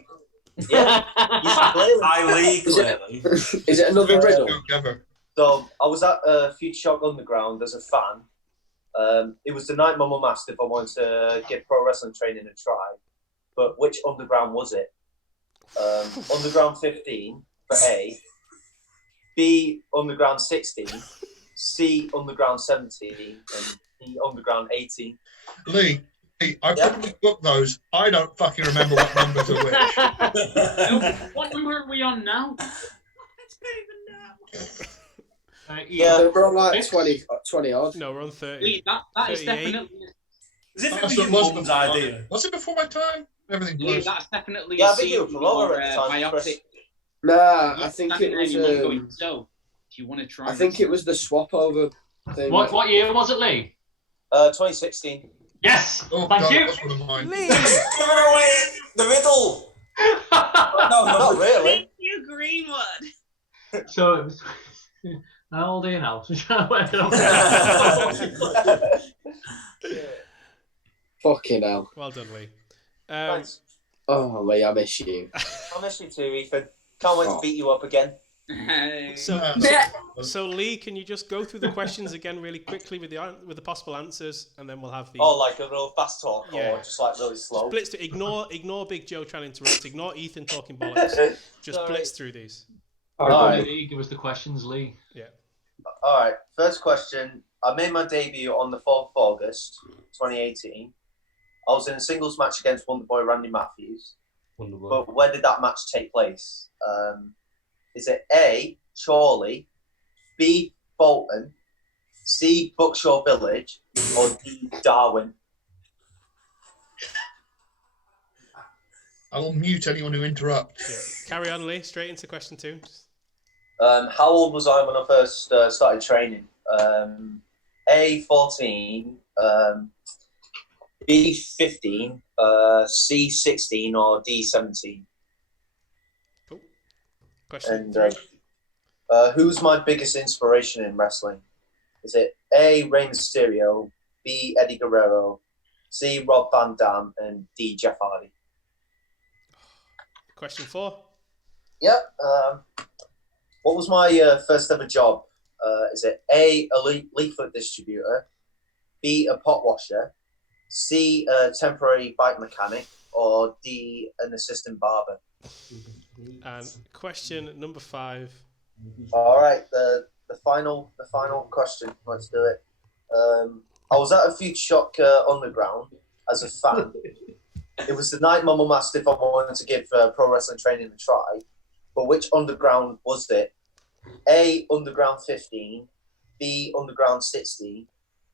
yeah, you see clearly. I Lee, clearly. Is it another riddle? Ever. So I was at FutureShock Underground as a fan. It was the night my mum asked if I wanted to give pro wrestling training a try. But which underground was it? Underground 15 for A. B, Underground 16. C, Underground 17. And D, Underground 18. Lee, I probably booked those. I don't fucking remember what numbers are which. No, what number are we on now? I don't even know. Yeah. We're on like 20 odd. No, we're on 30. Lee, that is 38. definitely. As if it That's was what your was mum's before. idea. Was it before my time? Everything Lee, was. that's definitely Yeah, a I think you were scene promoter or, at the time, Chris. biopic. Nah, I You're think standing it there, was. your mum going, so, do you want to try? I think it was the swap over thing. What year was it, Lee? 2016. Yes. Oh, Thank God, you. that's one of mine. Lee! Giving away the riddle. No, Not really. Thank you, Greenwood. So it was. How old are you now? Trying to work it out. Fucking hell. Well done, Lee. Thanks. Oh, Lee, I miss you. I miss you too, Ethan. Can't wait to beat you up again. So, Yeah. so Lee, can you just go through the questions again really quickly with the possible answers, and then we'll have the. Oh, like a real fast talk, Yeah. or just like really slow. Blitz to ignore Big Joe trying to interrupt. Ignore Ethan talking bollocks. Just Sorry. blitz through these. Alright. Lee, give us the questions, Lee. Yeah. All right. First question. I made my debut on the 4th of August, 2018. I was in a singles match against Wonderboy Randy Matthews. Wonderful. But where did that match take place? Is it A, Chorley, B, Bolton, C, Buckshaw Village, or D, Darwin? I will mute anyone who interrupts. Yeah. Carry on, Lee. Straight into question 2. How old was I when I first started training? A, 14, B, 15, C, 16, or D, 17? Question 3. Who's my biggest inspiration in wrestling? Is it A, Rey Mysterio, B, Eddie Guerrero, C, Rob Van Dam, and D, Jeff Hardy? Question 4. Yep. What was my first ever job? Is it A, a leaflet distributor, B, a pot washer, C, a temporary bike mechanic, or D, an assistant barber? And question number 5. All right, the final question. Let's do it. I was at a FutureShock Underground as a fan. It was the night my mum asked if I wanted to give pro wrestling training a try. But which underground was it? A, Underground 15, B, Underground 16,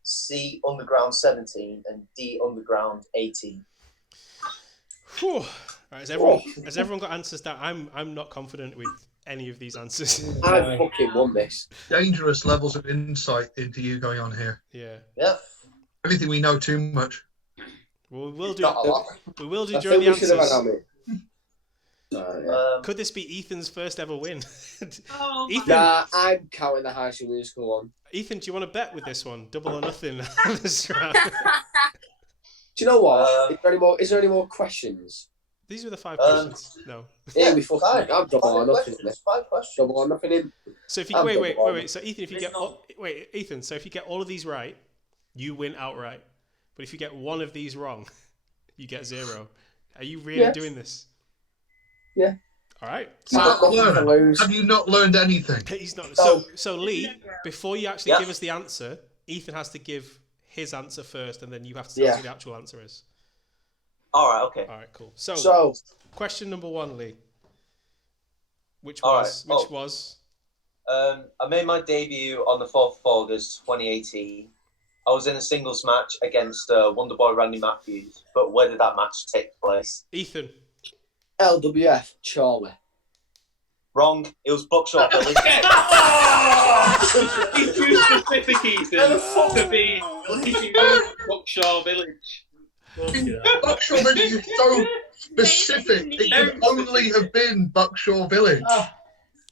C, Underground 17, and D, Underground 18. Whew. Right, has everyone got answers down? I'm not confident with any of these answers. I fucking won this. Dangerous levels of insight into you going on here. Yeah. Yeah. Anything we know too much. Well, we will do. Not a lot. We will do I during think the we should have answers. had Amit. Could this be Ethan's first ever win? Oh, Ethan, Nah, I'm counting the High School Musical one. Ethan, do you want to bet with this one? Double or nothing this round. Do you know what? Is there any more questions? These were the 5 questions. No. Yeah, we fucking. I'm double or nothing. Five questions. Double or nothing in. So if you wait. So Ethan, if you get Ethan, so if you get all of these right, you win outright. But if you get one of these wrong, you get 0. Are you really doing this? Yeah. All right. Have you not learned anything? He's not. So Lee, before you actually give us the answer, Ethan has to give his answer first, and then you have to tell us what the actual answer is. All right. Okay. All right. Cool. So question number 1, Lee. Which was? I made my debut on the 4th of August 2018. I was in a singles match against Wonderboy Randy Matthews, but where did that match take place? Ethan. LWF Charlie. Wrong. It was Buckshot Village. He's too specific, Ethan, to be Buckshaw Village. Buckshaw Village is so specific. It could only have been Buckshaw Village.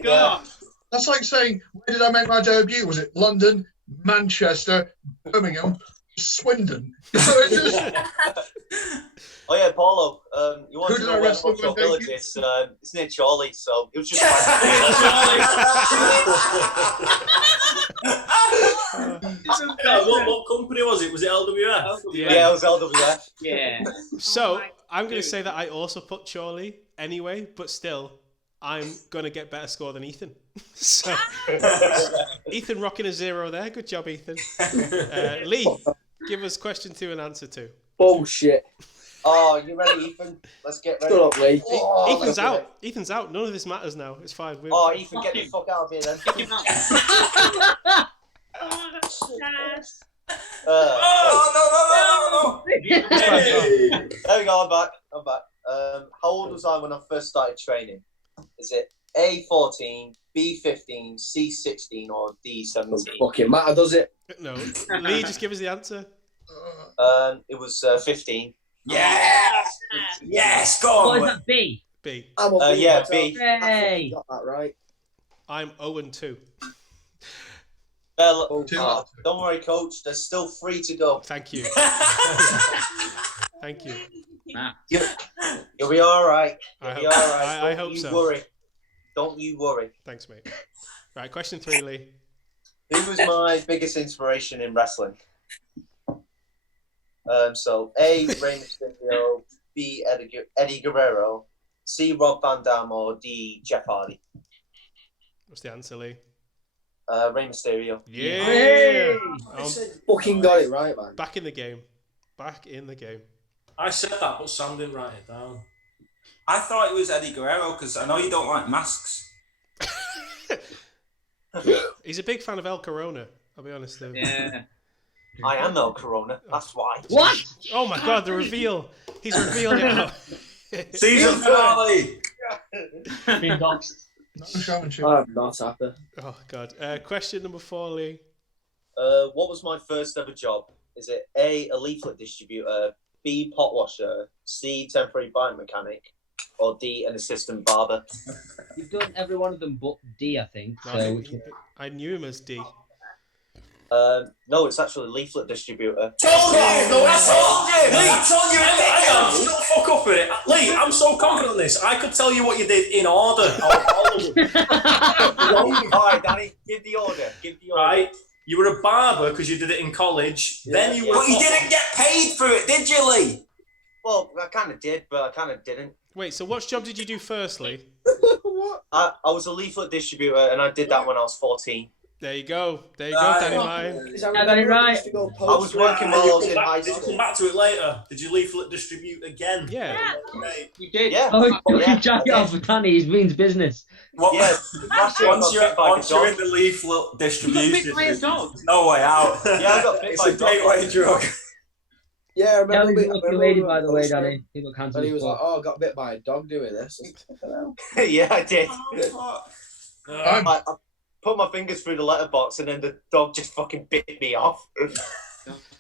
God. That's like saying, where did I make my debut? Was it London, Manchester, Birmingham, Swindon? Oh yeah, Paulo. You want Who to did know I where wrestle Buckshot with, Village is? It's near Chorley, so it was just. What company was it? Was it LWF? Yeah, it was LWF. Yeah. So I'm going to say that I also put Charlie anyway, but still, I'm going to get better score than Ethan. So Ethan rocking a 0 there. Good job, Ethan. Lee, give us question 2 and answer 2. Bullshit. Oh, you ready, Ethan? Let's get ready. Shut up, Lee. Ethan's out. Ethan's out. None of this matters now. It's fine. Ethan, get the fuck out of here then. No. There we go, I'm back. How old was I when I first started training? Is it A14, B15, C16, or D17? Fucking matter, does it? No. Lee, just give us the answer. It was 15. Yes, go on. What is that, B? B. I'm a B. Yeah, B. Hey. Got that right. I'm 0-2. Well, don't worry, coach. There's still 3 to go. Thank you. Thank you. Nah. You'll be all right. I hope so. Don't you worry. Thanks, mate. Right, question 3, Lee. Who was my biggest inspiration in wrestling? So A, Rey Mysterio, B, Eddie Guerrero, C, Rob Van Dam, or D, Jeff Hardy? What's the answer, Lee? Rey Mysterio. Yeah. Fucking got it right, man. Back in the game. Back in the game. I said that, but Sam didn't write it down. I thought it was Eddie Guerrero because I know you don't like masks. He's a big fan of El Corona, I'll be honest though. Yeah. I am El Corona, that's why. What? Oh my god, the reveal. He's revealed it now. Season finale. Being doxed. No showmanship. I'm not happy. Oh god. Question number 4, Lee. What was my first ever job? Is it A, a leaflet distributor, B, pot washer, C, temporary bike mechanic, or D, an assistant barber? You've done every one of them but D, I think. So I knew him as D. No, it's actually leaflet distributor. Told you! I told you! Lee, I told you! Hang on, don't fuck up with it. Lee, I'm so confident on this. I could tell you what you did in order. Alright, Danny, give the order. Right. You were a barber because you did it in college. Yeah, then you were. But you didn't get paid for it, did you, Lee? Well, I kind of did, but I kind of didn't. Wait, so what job did you do firstly? What? I was a leaflet distributor, and I did that when I was 14. There you go. There you go, Danny Ryan. Is that Danny right? Ryan. I was working while I was in high Did you school. come back to it later? Did you leaflet distribute again? Yeah. Okay. You did. Yeah. Oh, Yeah. jack it off with Danny. He means business. What? Yeah. Last year I Once got bit by a you're in dog. the leaflet distribution, Bit by a dog. there's no way out. Yeah, I got bit It's by a a dog. gateway drug. Yeah, I remember. Kelly's a lucky lady, by the way, Danny. He got cancelled. And he was like, "Oh, I got bit by a dog doing this." Yeah, I did. I'm- I put my fingers through the letterbox, and then the dog just fucking bit me off.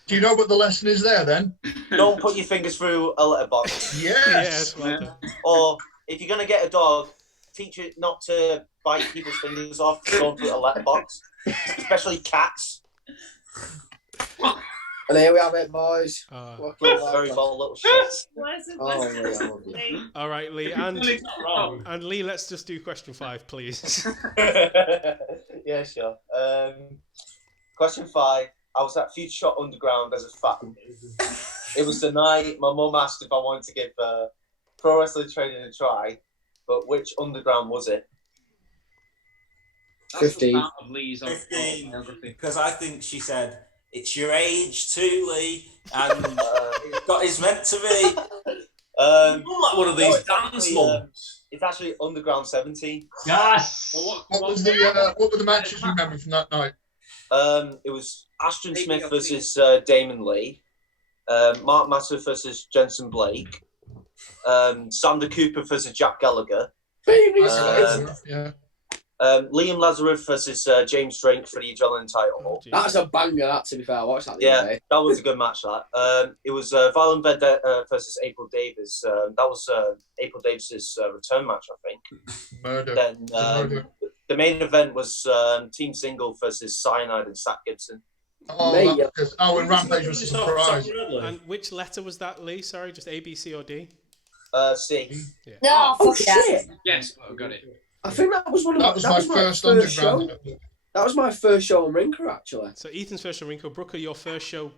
Do you know what the lesson is there then? Don't put your fingers through a letterbox, Yes. Yes, well done. or if you're gonna get a dog, teach it not to bite people's fingers off going through a letterbox, especially cats. And here we have it, boys. Very bold little shits. All right, Lee, and Lee, let's just do question 5, please. Yeah, sure. Question 5. I was at FutureShock Underground as a fat. It was the night my mum asked if I wanted to give pro wrestling training a try, but which underground was it? 15. 15. Because I think she said, it's your age too, Lee, and it's meant to be. Like one of these dance mums. It's actually Underground 17. Yes! What were the matches you remember from that night? It was Ashton Smith versus Damon Lee, Mark Matter versus Jensen Blake, Sander Cooper versus Jack Gallagher, Liam Lazarus versus James Drake for the Adrenaline title. That's a banger, that, to be fair. I watched that the other day. That was a good match, that. It was Violent Vendetta versus April Davis. That was April Davis's return match, I think. Murder. Then the main event was Team Single versus Cyanide and Zach Gibson. And Rampage was a surprise. And which letter was that, Lee? Sorry, just A, B, C, or D? C. Yeah. No, Oh, shit. Yes, I got it. I think that was my first underground. That was my first show on Rinker, actually. So Ethan's first show on Rinker. Brooker, your first show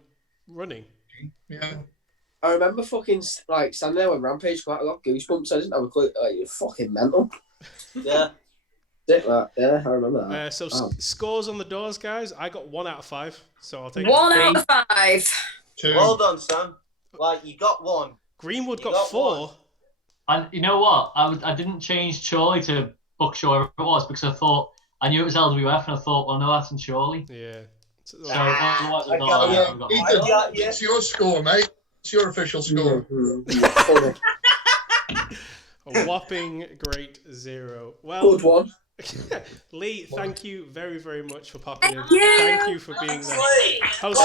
running? Yeah. I remember fucking standing there when Rampage quite a lot. Goosebumps. I didn't have a clue. You're fucking mental. Yeah. Yeah, I remember that. Scores on the doors, guys. I got 1 out of 5, so I'll take 1 out of 5. 2. Well done, Sam. You got 1. Greenwood got 4. And you know what? I didn't change Chorley to Buckshaw, whoever it was, because I thought I knew it was LWF, and I thought, well, no, that's in Chorley. Yeah. So otherwise I got Ethan, it's your score, mate. It's your official score. A whopping great 0. Well, good one. Lee, thank you very, very much for popping in. you. Thank you for being the host.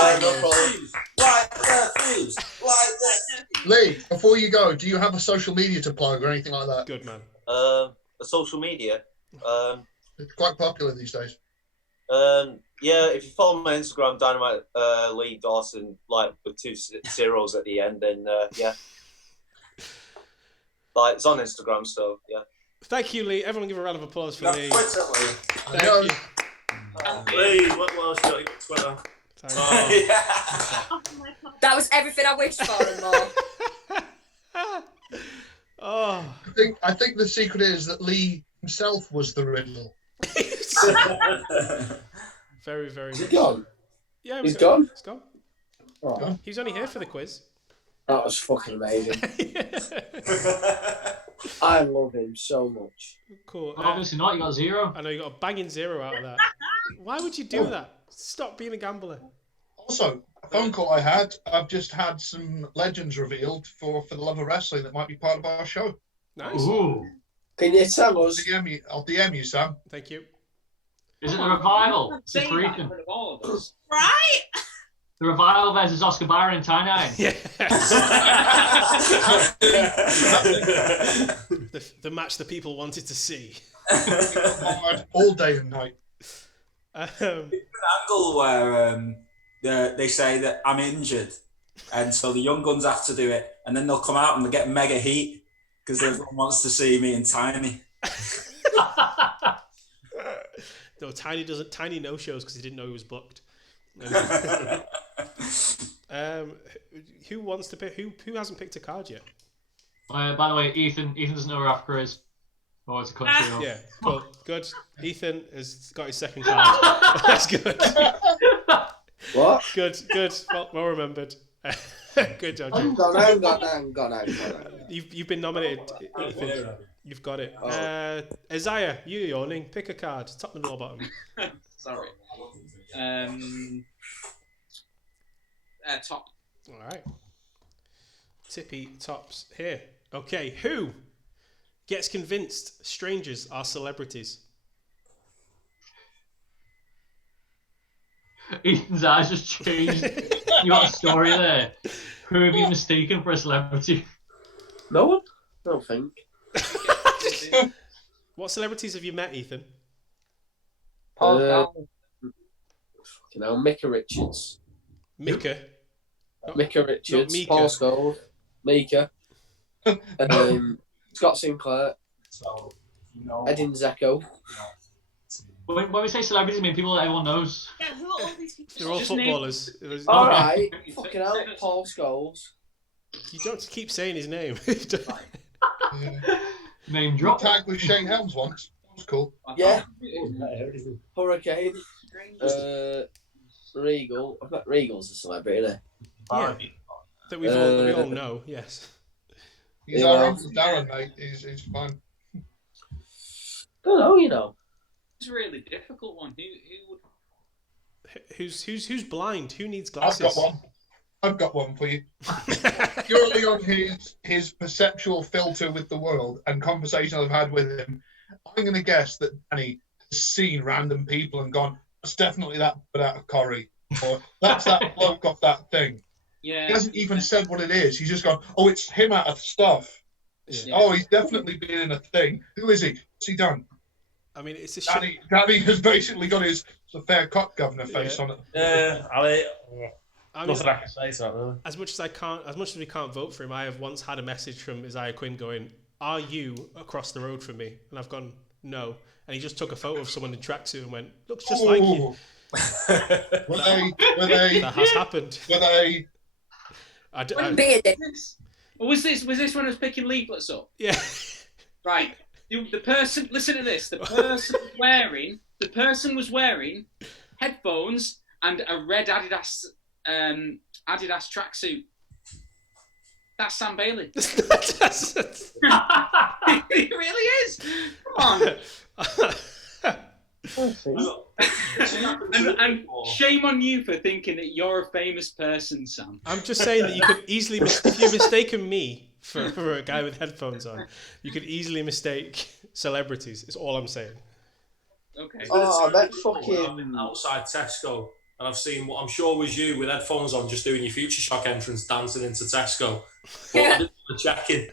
Lee, before you go, do you have a social media to plug or anything like that? Good man. A social media. It's quite popular these days. Yeah, if you follow my Instagram, Dynamite Lee Dawson, with 2 zeros at the end, then yeah. It's on Instagram, so yeah. Thank you, Lee. Everyone give a round of applause for Lee. Thank you. Lee, what else you got? Twitter. That was everything I wished for and more. I think the secret is that Lee himself was the riddle. Very, very Is much. he gone? Yeah, He's gone? He's gone. Oh, He's only here for the quiz. that was fucking amazing. I love him so much. Cool. Obviously not, you got 0. I know you got a banging 0 out of that. Why would you do that? Stop being a gambler. Also, a phone call I had, I've just had some legends revealed for the love of wrestling that might be part of our show. Nice. Ooh. Can you tell us? I'll DM you, Sam. Thank you. Is it the Revival? It's a freaking. Right? The Revival versus Oscar Byron and Ty9. the match the people wanted to see. All day and night. An angle where they say that I'm injured, and so the Young Guns have to do it, and then they'll come out and they'll get mega heat because everyone wants to see me and Tiny. No, Tiny no shows because he didn't know he was booked. Who wants to pick? Who hasn't picked a card yet? By the way, Ethan doesn't know where Africa is. Oh, it's a country. Yeah, cool, good. Ethan has got his second card. That's good. What? Good. Well remembered. Good job. I'm gone. You've been nominated, Ethan. You've got it. Isaiah, you're yawning. Pick a card. Top, middle, or bottom. Sorry. Top. All right. Tippy tops here. Okay, who gets convinced strangers are celebrities? Ethan's eyes just changed. You got a story there. Who have you mistaken for a celebrity? No one? I don't think. What celebrities have you met, Ethan? Micah Richards. Mika? Micah Richards. Mika. Paul Scholes. Mika. Scott Sinclair. Edin Dzeko. When we say celebrities, I mean people that everyone knows. Yeah, who are all these people? They're all footballers. All right. Fucking hell, Paul Scholes. You don't keep saying his name. Name drop. Tag with Shane Helms once. That was cool. Yeah. Hurricane. Regal. I bet Regal's a celebrity, isn't Yeah. That we all know, yes. He's our Uncle Darren, mate. He's fine. Don't know, you know. It's a really difficult one. Who would? Who's blind? Who needs glasses? I've got one for you. Purely on his perceptual filter with the world and conversation I've had with him, I'm going to guess that Danny has seen random people and gone, that's definitely that bird out of Corrie, or that's that bloke off that thing. Yeah. He hasn't even said what it is. He's just gone, oh, it's him out of stuff. Yeah. Oh, he's definitely been in a thing. Who is he? What's he done? I mean, it's a Danny has basically got his fair cut governor face on it. Nothing I can say to that, really. As much as we can't vote for him, I have once had a message from Isaiah Quinn going, "Are you across the road from me?" And I've gone, "No." And he just took a photo of someone in tracksuit and went, "Looks just like you." Were they? That has happened. Were they? Was this when I was picking leaflets up? Yeah. Right. The person. Listen to this. The person was wearing headphones and a red Adidas tracksuit. That's Sam Bailey. It really is. Come on. and shame on you for thinking that you're a famous person, Sam. I'm just saying that you could easily, if you've mistaken me for a guy with headphones on, you could easily mistake celebrities. Is all I'm saying. Okay. Oh, that fucking outside Tesco. And I've seen what I'm sure was you with headphones on, just doing your FutureShock entrance, dancing into Tesco. But I didn't want to check in.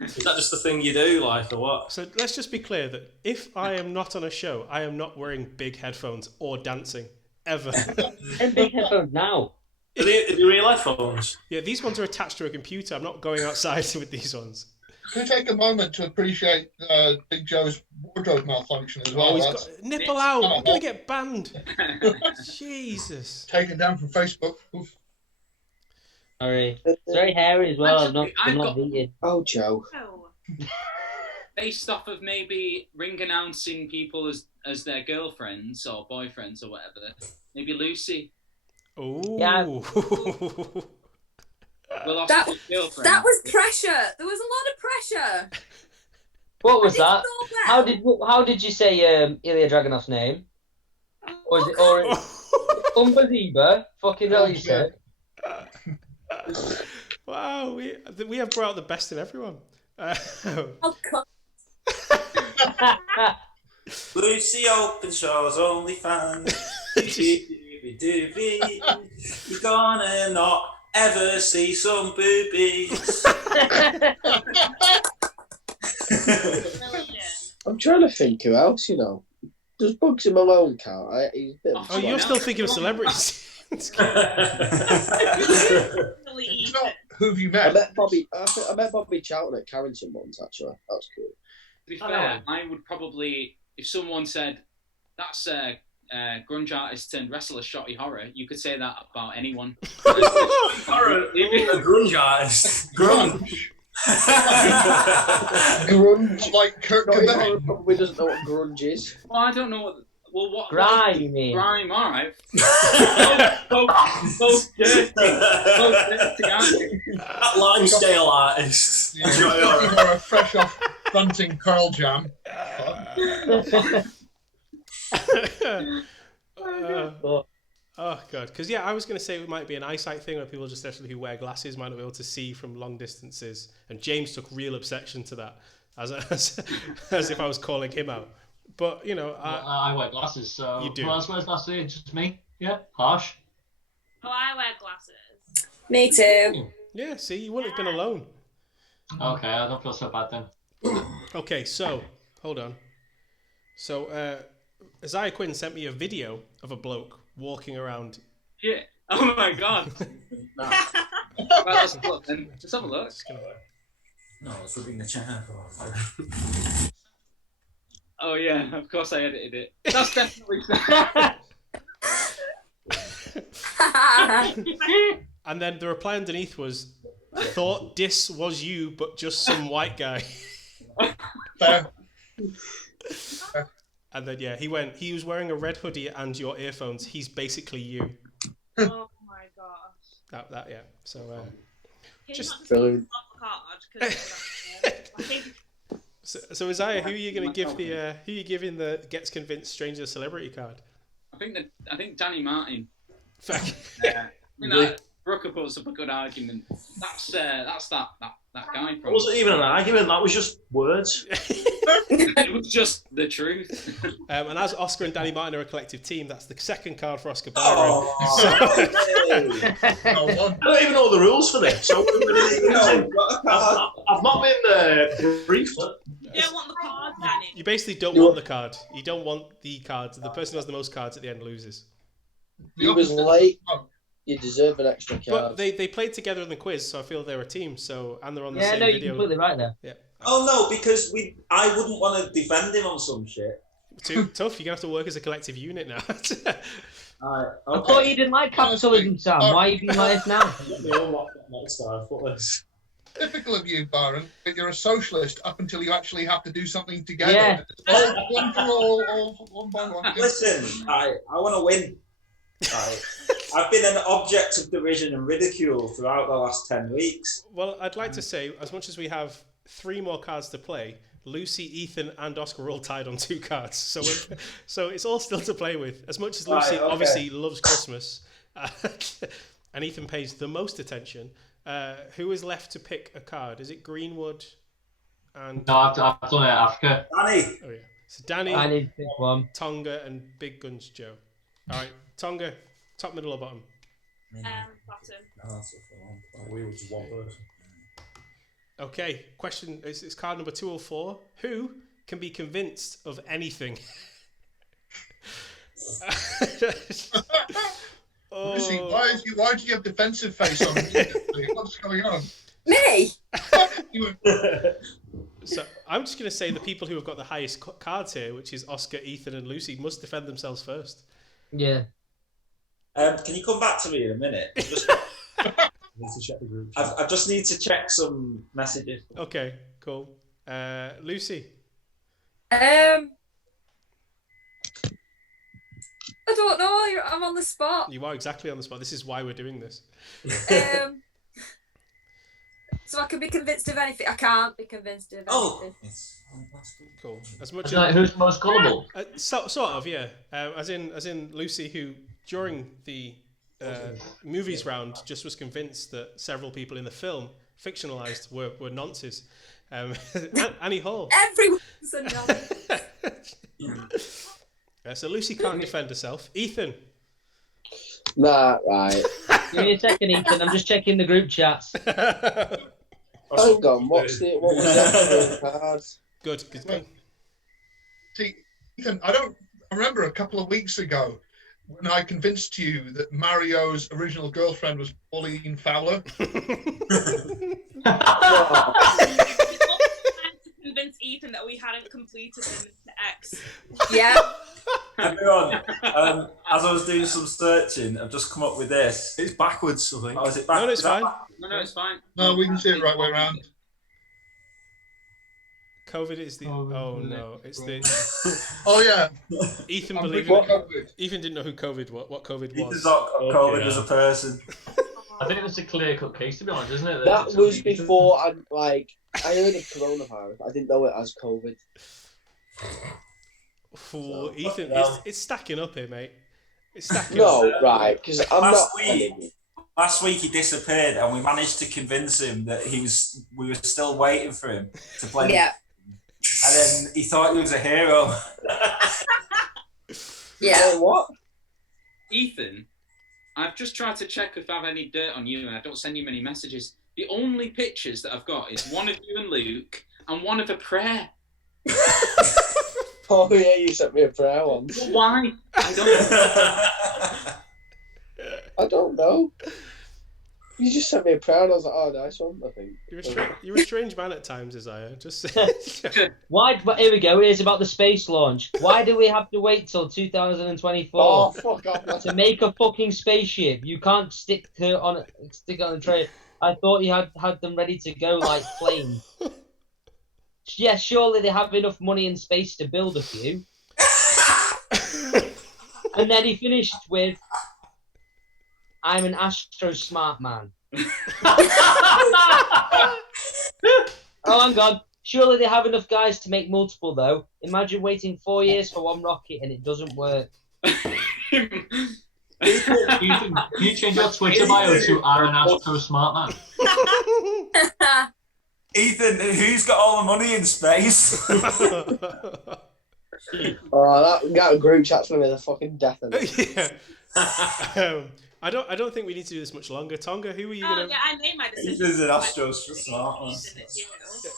Is that just the thing you do, like, or what? So let's just be clear that if I am not on a show, I am not wearing big headphones or dancing ever. And big headphones now. Are they real headphones? Yeah, these ones are attached to a computer. I'm not going outside with these ones. Can we take a moment to appreciate Big Joe's wardrobe malfunction as well? Oh, he's got nipple out. I'm going to get banned. Jesus. Taken down from Facebook. Oof. Sorry. It's very hairy as well. I'm not vegan. Oh, Joe. Based off of maybe ring announcing people as their girlfriends or boyfriends or whatever. Maybe Lucy. Oh. Yeah. That was pressure. There was a lot of pressure. What was that? How did you say Ilya Dragunov's name? Was it Umbaziba? Fucking hell, you said. Wow, we have brought out the best in everyone. Oh God. Lucy open shores only fans. You're gonna not ever see some boobies. I'm trying to think who else, you know. Does Bugsy Malone count? Oh, you're still thinking of celebrities. It's not who have you met? I met Bobby Charlton at Carrington once, actually. That was cool. To be fair, I would probably, if someone said, that's grunge artist turned wrestler Shotty Horror, you could say that about anyone. Horror, a grunge artist. Grunge. Grunge. Like Kurt Cobain. Probably doesn't know what grunge is. Well, I don't know what. Well, what? Grime, you mean? Grime, all right. both dirty. That lime scale artist. You're fresh off fronting Pearl Jam. Oh god, because I was going to say it might be an eyesight thing where people just actually who wear glasses might not be able to see from long distances, and James took real obsession to that as if I was calling him out. But I wear glasses, so you do. Who else wears glasses? Just me? Yeah, harsh. Oh, I wear glasses. Me too. Yeah, see, you wouldn't have been alone. Okay, I don't feel so bad then. Okay, so hold on. So Isaiah Quinn sent me a video of a bloke walking around. Yeah. Oh my god. Right, let's have a look then. Let's have a look. No, it's rubbing the chair. Oh yeah, of course I edited it. That's definitely. And then the reply underneath was, "Thought this was you, but just some white guy." Fair. And then he was wearing a red hoodie and your earphones. He's basically you. Oh my gosh. That yeah. So just brilliant. So Isaiah, who are you going to give the who are you giving the gets convinced stranger celebrity card? I think Danny Martin. Fuck. Brooker puts up a good argument. That's that guy. It wasn't even an argument. That was just words. It was just the truth. And as Oscar and Danny Martin are a collective team, that's the second card for Oscar Byron. I don't even know the rules for this. So I've not been briefed. You don't want the card, Danny. You basically don't want the card. You don't want the cards. The person who has the most cards at the end loses. You was late. You deserve an extra card. But they played together in the quiz, so I feel they're a team. And they're on the same video. video. You're completely right there. Yeah. Oh no, because I wouldn't want to defend him on some shit. Too tough. You're gonna have to work as a collective unit now. Alright. I thought you didn't like capitalism, Sam. Why are you being like this now? Typical of you, Byron, that you're a socialist up until you actually have to do something together. Yeah. One for all, one by one. Listen, I want to win. I've been an object of derision and ridicule throughout the last 10 weeks. Well, I'd like to say, as much as we have 3 more cards to play, Lucy, Ethan, and Oscar are all tied on 2 cards. So it's all still to play with. As much as Lucy obviously loves Christmas, and Ethan pays the most attention, who is left to pick a card? Is it Greenwood? And no, I've done it. Africa. Danny. Oh yeah. So Danny, I need to pick one. Tonga, and Big Guns Joe. All right, Tonga, top, middle, or bottom? Bottom. We were just one person. Okay, question. It's card number 204. Who can be convinced of anything? Lucy, why do you have defensive face on? What's going on? Me? So I'm just going to say the people who have got the highest cards here, which is Oscar, Ethan, and Lucy, must defend themselves first. Yeah. Can you come back to me in a minute? I just need to check some messages. Okay, cool. Lucy? I don't know. I'm on the spot. You are exactly on the spot. This is why we're doing this. So I can be convinced of anything. I can't be convinced of anything. Oh, cool. As much as who's most gullible? Sort of, yeah. As in Lucy, who during the movies round just was convinced that several people in the film, fictionalized, were nonces. Annie Hall. Everyone's a nonce. So Lucy can't defend herself. Ethan. Nah, right. Give me a second, Ethan. I'm just checking the group chats. Hang on, what was the cards? Good. See, Ethan, I remember a couple of weeks ago when I convinced you that Mario's original girlfriend was Pauline Fowler. Convince Ethan that we hadn't completed the X. Yeah. Everyone, as I was doing some searching, I've just come up with this. It's backwards, I think. Oh, is it backwards? No, it's fine. No, it's fine. No, we can see it right way around. COVID is the. Oh no, it's the. Oh yeah. Ethan I'm believed. COVID. Ethan didn't know who COVID what COVID was. Ethan thought COVID was a person. I think it's a clear-cut case, to be honest, isn't it? That was before I heard of coronavirus. I didn't know it as COVID. Ooh, Ethan, it's stacking up here, mate. It's stacking No, up. right, because I'm Last week he disappeared, and we managed to convince him that we were still waiting for him to play. Yeah. And then he thought he was a hero. Yeah. What? Ethan, I've just tried to check if I have any dirt on you, and I don't send you many messages. The only pictures that I've got is one of you and Luke, and one of a prayer. Oh yeah, you sent me a prayer once. Why? I don't know. You just sent me a prayer and I was like, oh, nice one, I think. You're a strange man at times, Isaiah. Just Why? But here we go. Here's about the space launch. Why do we have to wait till 2024 Oh, fuck off. to make a fucking spaceship? You can't stick it on a tray. I thought you had them ready to go like planes. Yeah, surely they have enough money and space to build a few. And then he finished with, I'm an astro smart man. Oh, hang on. Surely they have enough guys to make multiple, though. Imagine waiting 4 years for one rocket and it doesn't work. Can you change your Twitter bio to I'm an astro smart man? Ethan, who's got all the money in space? Oh, that group chat's gonna be the fucking death of it. Yeah. I don't think we need to do this much longer. Tonga, who are you gonna? Yeah, I made my decision. Ethan's an astro smart one.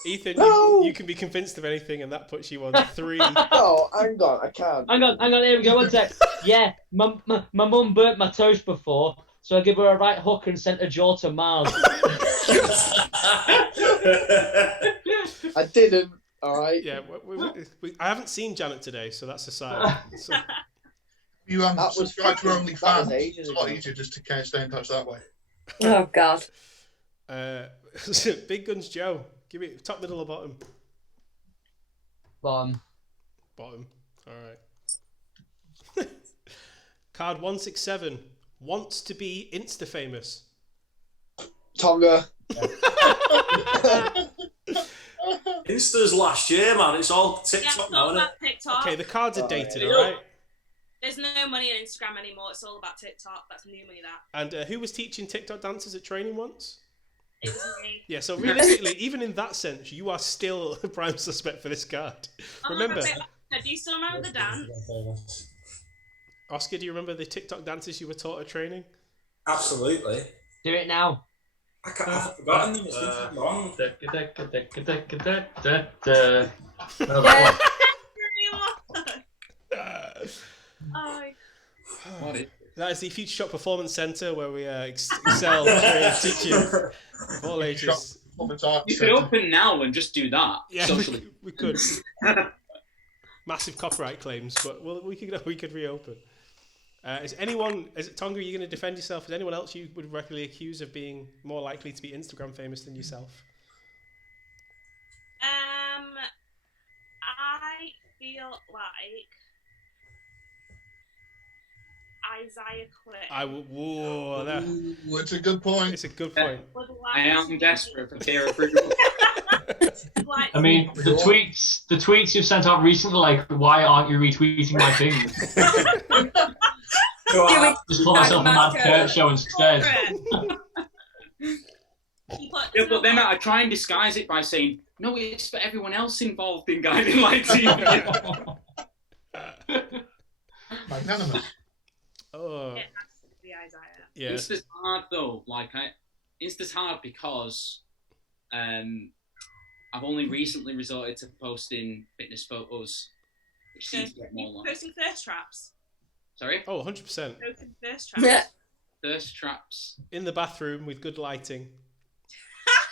Ethan, No. you can be convinced of anything, and that puts you on 3. Oh, hang on, I can't. Hang on, here we go, one sec. Yeah, my mum burnt my toast before, so I gave her a right hook and sent her jaw to Mars. I didn't, alright? Yeah, I haven't seen Janet today, so that's a sign. So, You That was subscribe to fucking- OnlyFans. that was ages It's a lot ago. easier just to kind of stay in touch that way. Oh God. Big Guns Joe, give me top, middle, or bottom. Bottom. Bottom. All right. Card 167 wants to be Insta famous. Tonga. Insta's last year, man. It's all Yeah, TikTok it's now, all isn't it? about TikTok. Okay, the cards are dated, Yeah. all right. There's no money in Instagram anymore. It's all about TikTok. That's new money. That And who was teaching TikTok dances at training once? it was me. Yeah, so realistically, even in that sense, you are still a prime suspect for this card. Oh, Remember, do you still remember the dance? Oscar, do you remember the TikTok dances you were taught at training? Absolutely. Do it now. I've forgotten them. It's been too long. Oh, That is the FutureShock Performance Centre where we excel in teaching all ages. You could open now and just do that. Yeah, Socially. we could. Massive copyright claims, but we could reopen. Is it Tonga, are you going to defend yourself? Is anyone else you would regularly accuse of being more likely to be Instagram famous than yourself? I feel like Isaiah Quinn. Ooh, it's a good point. It's a good point. I am desperate for peer approval. I mean, the tweets you've sent out recently, like, why aren't you retweeting my things? Just put myself on that Kurt show instead. Yeah, but then I try and disguise it by saying, no, it's for everyone else involved in guiding light TV. Magnanimous. Oh. It has to be Isaiah. Yeah. Insta's hard though. Insta's hard because I've only recently resorted to posting fitness photos, which seems to get more like. Posting thirst traps. Sorry? Oh, 100%. Posting thirst traps. Yeah. Thirst traps. In the bathroom with good lighting.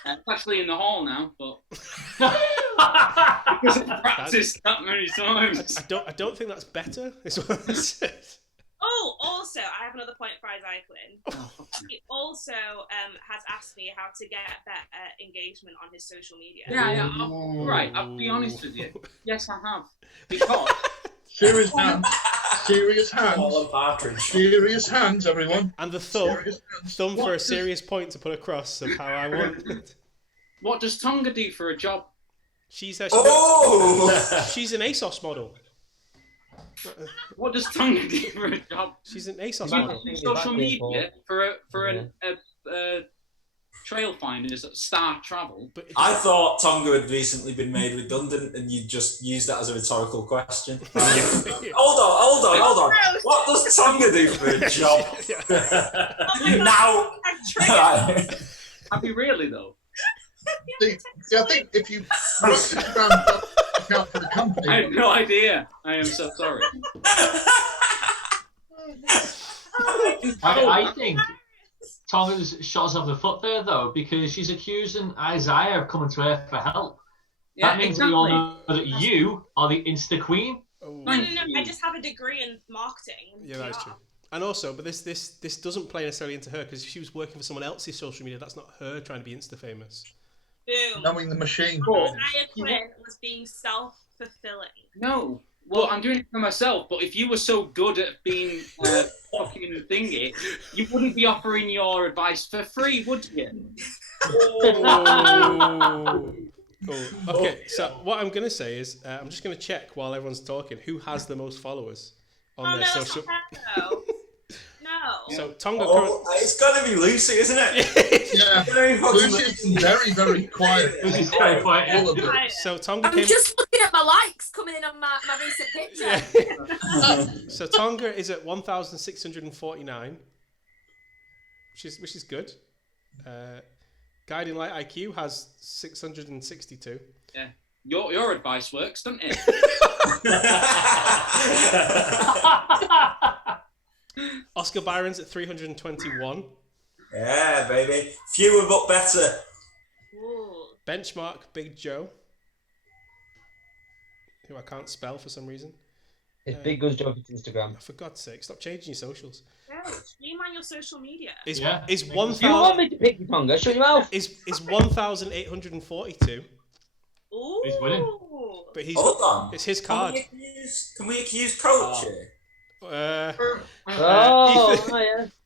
It's actually in the hall now, but because I've practiced that many times. I don't think that's better. Is what it says. Oh, also, I have another point for Isaiah Quinn. He also has asked me how to get better engagement on his social media. Yeah. Right, I'll be honest with you. Yes, I have. Because Serious hands. Serious hands. Serious hands, everyone. And the thumb for a serious point to put across of how I want it. What does Tonga do for a job? She's an ASOS model. What does Tonga do for a job? She's an ASOS You model. do social media for a trail finders at Star Travel. I thought Tonga had recently been made redundant and you just used that as a rhetorical question. Hold on. What does Tonga do for a job? Now. Have you really though? I think if you wrote Instagram account for the company. I have no idea. I am so sorry. I think Tonga's shot herself in the foot there, though, because she's accusing Isaiah of coming to her for help. Yeah, That means we all know that you are the Insta Queen. No, I just have a degree in marketing. Yeah, that's true. And also, but this doesn't play necessarily into her, because if she was working for someone else's social media, that's not her trying to be Insta famous. Boom. Knowing the machine. Isaiah Quinn was being self-fulfilling. No. Well, I'm doing it for myself, but if you were so good at being fucking thingy, you wouldn't be offering your advice for free, would you? Oh. Okay, so what I'm going to say is, I'm just going to check while everyone's talking, who has the most followers on their social... No. No. So Tonga it's got to be Lucy, isn't it? Yeah, Lucy's very, very quiet. Lucy's very quiet. All of them. So Tonga I'm just looking at my likes coming in on my recent picture. So Tonga is at 1,649, which is good. Guiding Light IQ has 662. Yeah. Your advice works, doesn't it? Oscar Byron's at 321. Yeah, baby. Fewer but better. Ooh. Benchmark Big Joe, who I can't spell for some reason. It's Big Guns Joe for Instagram. For God's sake, stop changing your socials. No, streamline your social media. Is You want me to pick your tongue? Shut your mouth. Is 1,842. Ooh. He's winning. But he's Hold on. It's his card. Can we accuse Coach here?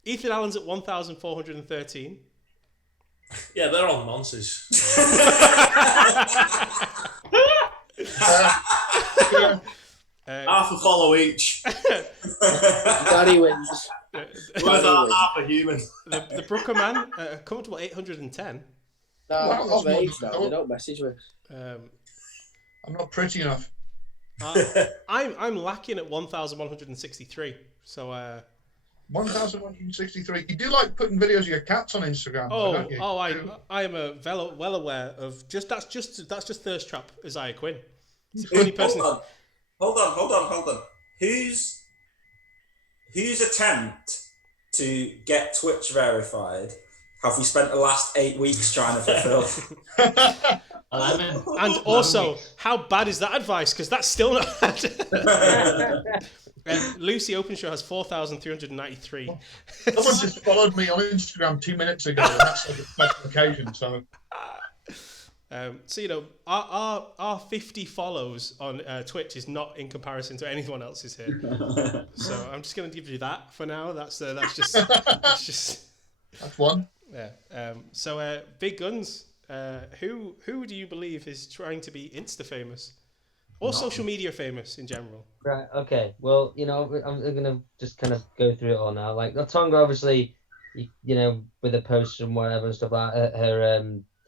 Ethan Allen's at 1,413. Yeah, they're all nonsense. Half a follow each. Daddy wins. Worth half a human. The Brooker man, a comfortable 810. No, I'm of age now. They don't message me. I'm not pretty enough. I'm lacking at 1,163. So 1,163. You do like putting videos of your cats on Instagram, don't you? I am well aware of that's just Thirst Trap Isaiah Quinn. It's the only person. Hold on. Whose attempt to get Twitch verified have we spent the last 8 weeks trying to fulfill? 11. And also, how bad is that advice? Because that's still not bad. Lucy Openshaw has 4,393. Someone just followed me on Instagram 2 minutes ago, and that's like a special occasion. So you know, our 50 follows on Twitch is not in comparison to anyone else's here. So I'm just going to give you that for now. That's just that's one. Yeah. So Big Guns. Who do you believe is trying to be Insta famous or social media famous in general? Right. Okay. Well, you know, I'm gonna just kind of go through it all now. Like Tonga, obviously, you know, with the posts and whatever and stuff like that,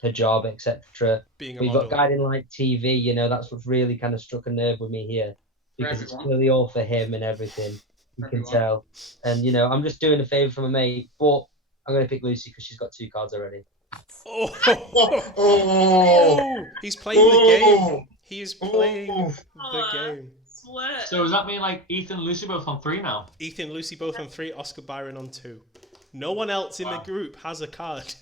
her job, etc. We've got Guiding Light TV. You know, that's what's really kind of struck a nerve with me here because it's really all for him and everything. You can tell. And you know, I'm just doing a favour for my mate, but I'm gonna pick Lucy because she's got 2 cards already. He's playing the game. He is playing the game. So does that mean like Ethan and Lucy both on 3 now? Ethan and Lucy both on 3, Oscar Byron on 2. No one else in the group has a card.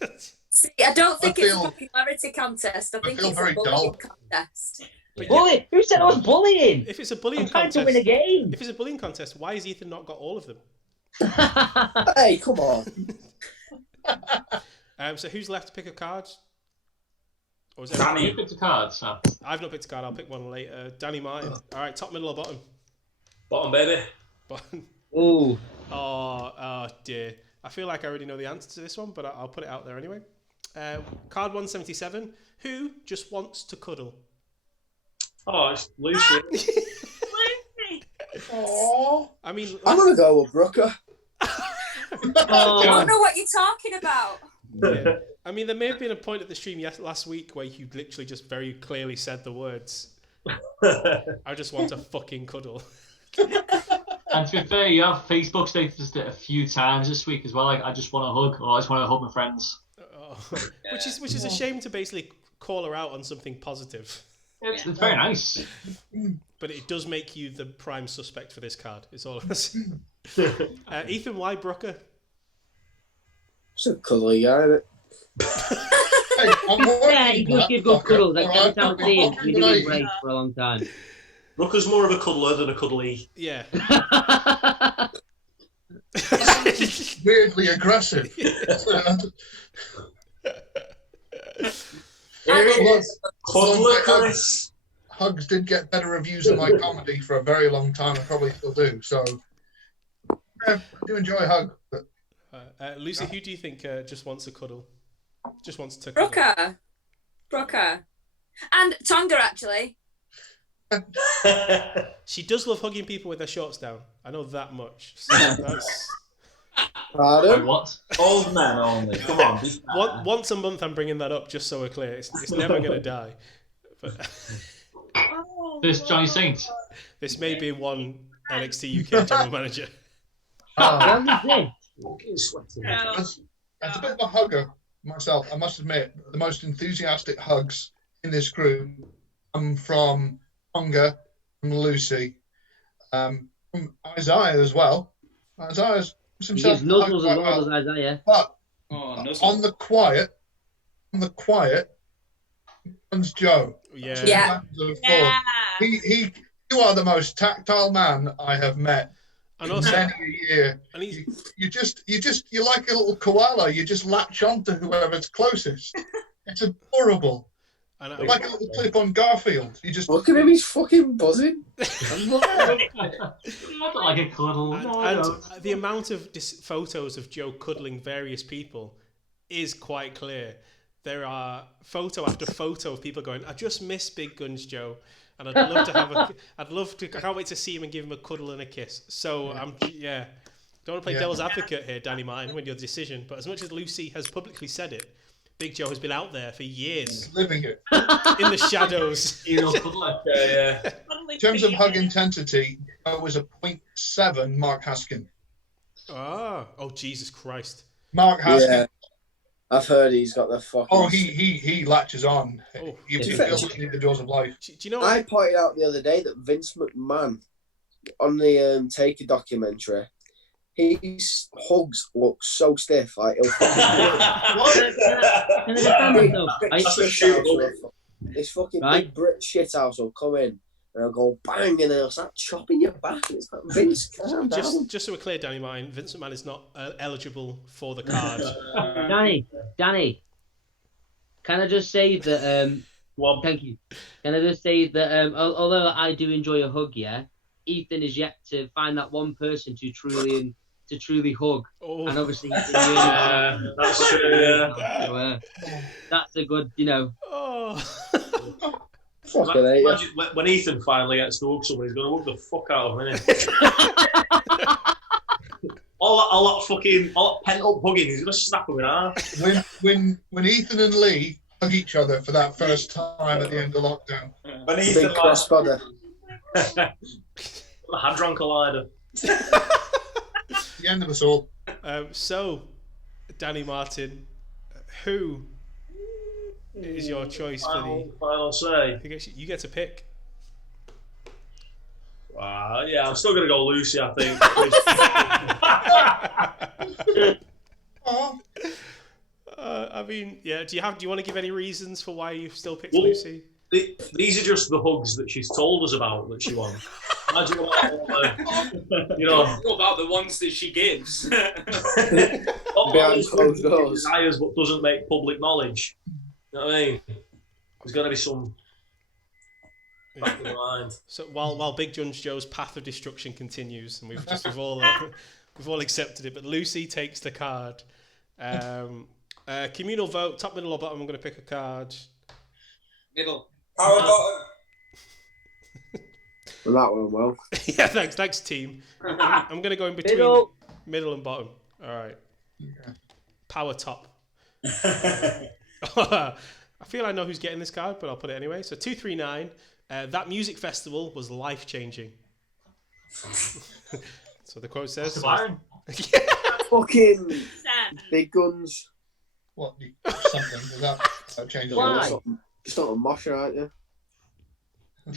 See, I don't think it's a popularity contest. I think it's a bullying contest. Bully? Who said I was bullying? If it's a bullying contest, to win a game. If it's a bullying contest, why has Ethan not got all of them? Hey, come on. So who's left to pick a card? Or is Danny, you picked a card, so. I've not picked a card. I'll pick one later. Danny Martin. All right, top, middle, or bottom? Bottom, baby. Bottom. Ooh. Oh dear. I feel like I already know the answer to this one, but I'll put it out there anyway. Card 177. Who just wants to cuddle? Oh, it's Lucy. Aww. I mean, I'm gonna go with Brooker. I don't know what you're talking about. Yeah. I mean, there may have been a point at the stream last week where you literally just very clearly said the words, I just want to fucking cuddle. And to be fair, you have Facebook status it a few times this week as well. Like, I just want to hug, or I just want to hug my friends. Which is a shame to basically call her out on something positive. It's very nice. But it does make you the prime suspect for this card. It's all of us. Ethan, why Brooker? It's a cuddly guy, isn't it? Hey, Yeah, he does give good cuddles. Like, every time I see him, we do a break for a long time. Brooker's more of a cuddler than a cuddly. Yeah. Weirdly aggressive. Hugs did get better reviews than my comedy for a very long time, and probably still do. So, yeah, I do enjoy Hug. But... Lucy, who do you think just wants a cuddle? Just wants to cuddle? Brooker. And Tonga, actually. She does love hugging people with their shorts down. I know that much. So that's... Pardon? What? Old men only. Come on. Once a month, I'm bringing that up just so we're clear. It's never going to die. But This Johnny Saint. This may be one NXT UK general manager. As a bit of a hugger myself, I must admit, the most enthusiastic hugs in this group come from Tonga, from Lucy, from Isaiah as well. Isaiah's himself. He gives nuzzles as well as Isaiah. But on the quiet, comes Joe. Yeah. You are the most tactile man I have met. And also, many a year. And you're like a little koala. You just latch on to whoever's closest. It's adorable. Like a little clip on Garfield. You just look at him. He's fucking buzzing. Like a cuddle. And the amount of photos of Joe cuddling various people is quite clear. There are photo after photo of people going, "I just miss Big Guns Joe." And I'd love to I can't wait to see him and give him a cuddle and a kiss. So don't want to play devil's advocate here, Danny Martin, with your decision. But as much as Lucy has publicly said it, Big Joe has been out there for years. Living it. In the shadows. In terms of hug intensity, it was a 0.7 Mark Haskin. Oh, Jesus Christ. Mark Haskin. Yeah. I've heard he's got the fucking... Oh, he latches on. You feel like the doors of life. Do you know I pointed out the other day that Vince McMahon, on the Taker documentary, his hugs look so stiff. Like, this fucking big Brit shithouse will come in and I'll go bang and then I'll start chopping your back. It's like, Vince, calm down. Just so we're clear, Danny Martin, Vince McMahon is not eligible for the card. Danny, can I just say that? Thank you. Can I just say that? Although I do enjoy a hug, Ethan is yet to find that one person to truly hug, and obviously, that's true. So, that's a good, Imagine when Ethan finally gets to hug someone, he's going to hug the fuck out of him, isn't he? all that pent up hugging, he's going to snap him in half. When Ethan and Lee hug each other for that first time at the end of lockdown. When Ethan cross-bodder. The Hadron Collider. The end of us all. So, Danny Martin, who is your choice for the final say? You get to pick. Yeah, I'm still going to go Lucy, I think. I mean, do you want to give any reasons for why you've still picked Lucy? These are just the hugs that she's told us about that she wants. Imagine what about the ones that she gives. Behind closed doors. Desires but doesn't make public knowledge. You know what I mean? There's got to be some back in the mind. So while Big Guns Joe's path of destruction continues, and we've all accepted it, but Lucy takes the card. Communal vote, top, middle, or bottom. I'm going to pick a card. Middle. Power bottom. Well, that went well. Yeah, thanks, team. I'm going to go in between middle and bottom. All right. Okay. Power top. I feel I know who's getting this card, but I'll put it anyway. So 239. That music festival was life-changing. So the quote says... Fucking Big Guns. What? Something. Does that change a lot? Just not a mosher, aren't you?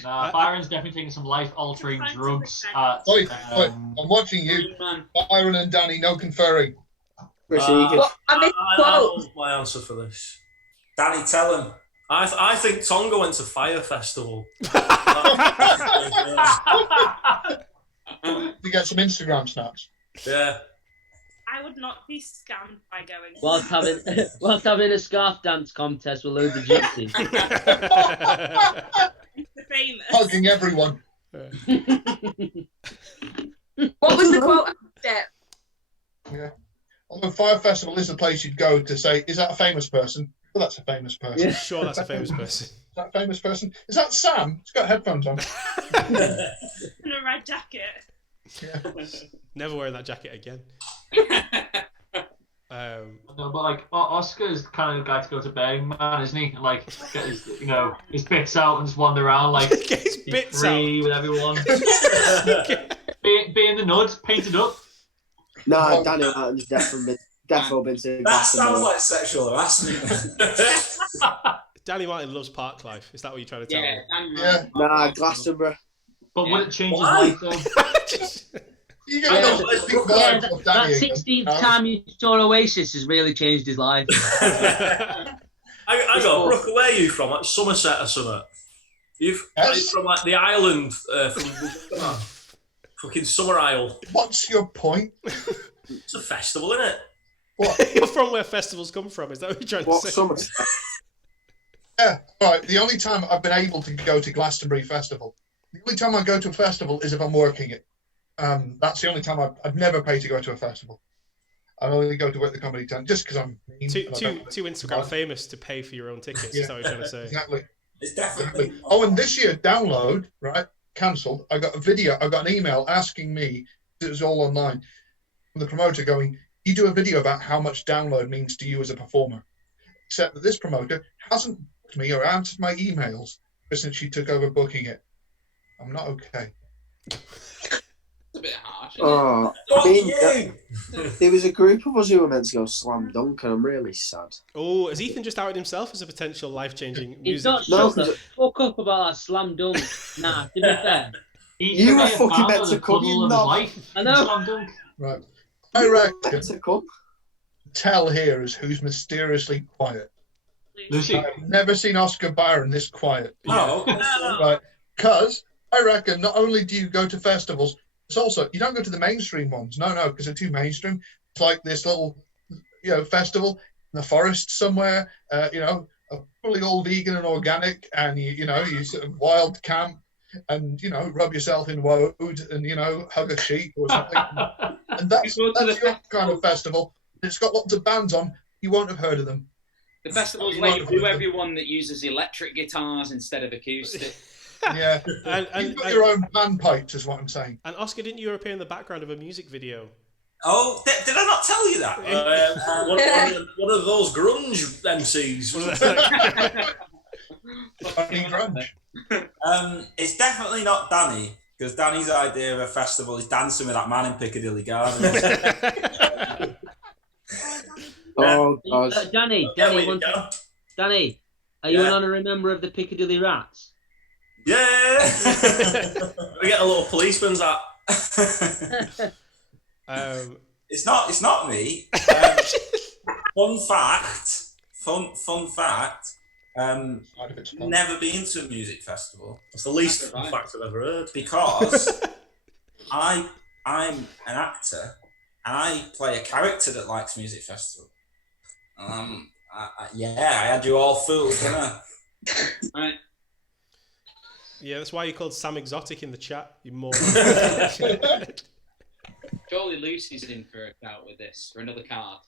Nah, Byron's definitely taking some life-altering drugs. Oi, I'm watching you. Byron and Danny, no conferring. I know my answer for this. Danny, tell him. I think Tonga went to Fire Festival. You get some Instagram snaps. Yeah. I would not be scammed by going. Whilst having a scarf dance contest with loads of gypsies. Famous. Hugging everyone. What was the quote? Yeah. Although Fire Festival is the place you'd go to say, is that a famous person? Well, that's a famous person. Yeah. Sure, that's a famous person. Is that a famous person? Is that Sam? He's got headphones on. In a red jacket. Yeah. Never wearing that jacket again. No, but like Oscar's kind of the guy to go to Burning Man, isn't he? And, like, get his, his bits out and just wander around, like, get his bits free out with everyone. be in the nud, painted up. Nah, Danny Martin's definitely been to. That sounds like sexual harassment. Danny Martin loves Park Life. Is that what you're trying to tell me? Yeah. Nah, Glastonbury. But would it change his life though? You get that 16th time you saw Oasis has really changed his life. I got Brooke, where are you from? Like Somerset or something? You're from like the island from fucking Summer Isle. What's your point? It's a festival, isn't it? What? You're from where festivals come from. Is that what you're trying to say? Somerset? Yeah, right. The only time I've been able to go to Glastonbury Festival, the only time I go to a festival is if I'm working it. That's the only time I've never paid to go to a festival. I only go to work the comedy tent just because I'm mean. Too Instagram famous to pay for your own tickets. Yeah, is that what you're trying to say? Exactly. It's definitely. Oh, and this year, Download, right, cancelled. I got a video, I got an email asking me, it was all online, from the promoter going, you do a video about how much Download means to you as a performer. Except that this promoter hasn't booked me or answered my emails since she took over booking it. I'm not okay. A bit harsh. Oh, there was a group of us who were meant to go slam dunk, and I'm really sad. Oh, has Ethan just outed himself as a potential life-changing He's music? not shut the fuck up about that slam dunk. Nah, to be fair. You were fucking meant to come, you knob. I know. Right. I reckon tell here is who's mysteriously quiet. Lucy. I've never seen Oscar Byron this quiet. Oh. Right. Because I reckon not only do you go to festivals, it's also, you don't go to the mainstream ones. No, because they're too mainstream. It's like this little, festival in the forest somewhere, fully all vegan and organic, and you sort of wild camp and, rub yourself in woad and, hug a sheep or something. And that's your kind of festival. It's got lots of bands on. You won't have heard of them. The festival's where you do everyone that uses electric guitars instead of acoustic. Yeah, you've got your own panpipes, is what I'm saying. And Oscar, didn't you appear in the background of a music video? Oh, did I not tell you that? One of those grunge MCs. It's definitely not Danny, because Danny's idea of a festival is dancing with that man in Piccadilly Gardens. Oh, God. Danny, are you an honorary member of the Piccadilly Rats? Yeah. We get a little policeman's hat. It's not me. Fun fact. Never been to a music festival. That's the least fun fact I've ever heard. Because I'm an actor and I play a character that likes music festival. I had you all fooled, didn't I? Right. Yeah, that's why you called Sam Exotic in the chat. You more. Surely Lucy's in for a count with this, for another card.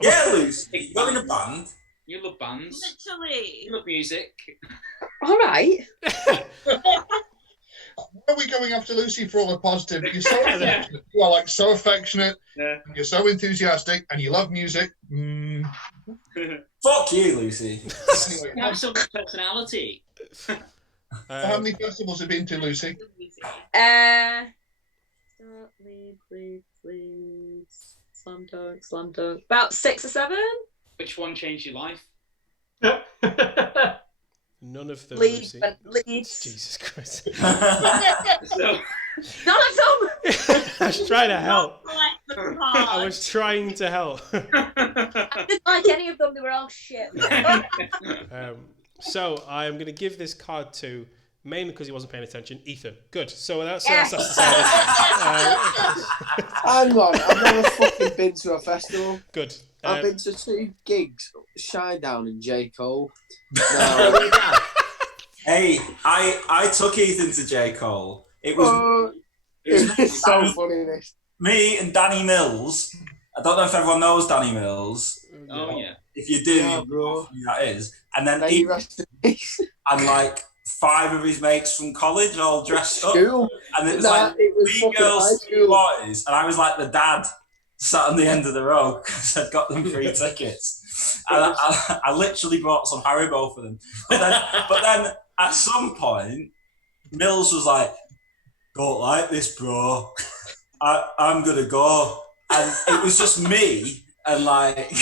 Yeah, Lucy. You're in a band. You love bands. Literally. You love music. All right. Why are we going after Lucy for all the positive? You're so affectionate. You are like so affectionate. Yeah. You're so enthusiastic, and you love music. Fuck you, Lucy. Anyway, You have so much personality. how many festivals have you been to, Lucy? Lead, slam dunk. About 6 or 7. Which one changed your life? None of them. Leeds. Jesus Christ. None of them. I was trying to help. I I was trying to help. I didn't like any of them. They were all shit. So I am going to give this card to, mainly because he wasn't paying attention, Ethan. Good. So that's decided. Hang on, I've never fucking been to a festival. Good. I've been to 2 gigs, Shinedown and J. Cole. No. Hey, I took Ethan to J. Cole. It was so funny, this. Me and Danny Mills. I don't know if everyone knows Danny Mills. Oh yeah. If you do, Yeah, bro. you know who that is. And then May you rest in peace. and like 5 of his mates from college all dressed up. School. And it was Nah, like it was 3 fucking high girls, 2 school. boys, and I was like the dad sat on the end of the row because I'd got them free tickets. And I literally bought some Haribo for them. But then at some point, Mills was like, "Don't like this, bro. I'm gonna go." And it was just me and like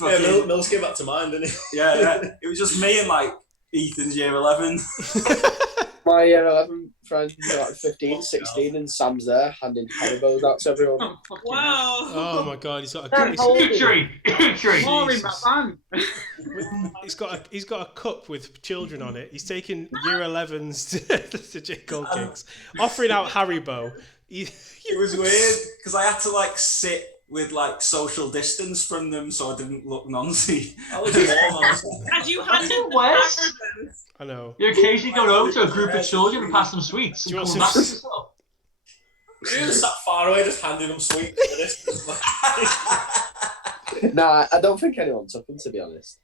yeah, Mills came back to mind, didn't he? yeah. It was just me and like Ethan's year 11. My year 11 friends are like 15, 16, and Sam's there handing Haribos out to everyone. Wow. Oh my God, he's got a He's got a cup with children on it. He's taking year 11s to J. Cole gigs, offering out Haribo. It was weird because I had to like sit with like social distance from them so I didn't look noncy. Had you handed Wes? I know. You occasionally go over to a group of children and pass them sweets. Do you want come some back with yourself. You just sat far away just handing them sweets for this. Nah, I don't think anyone took them, to be honest.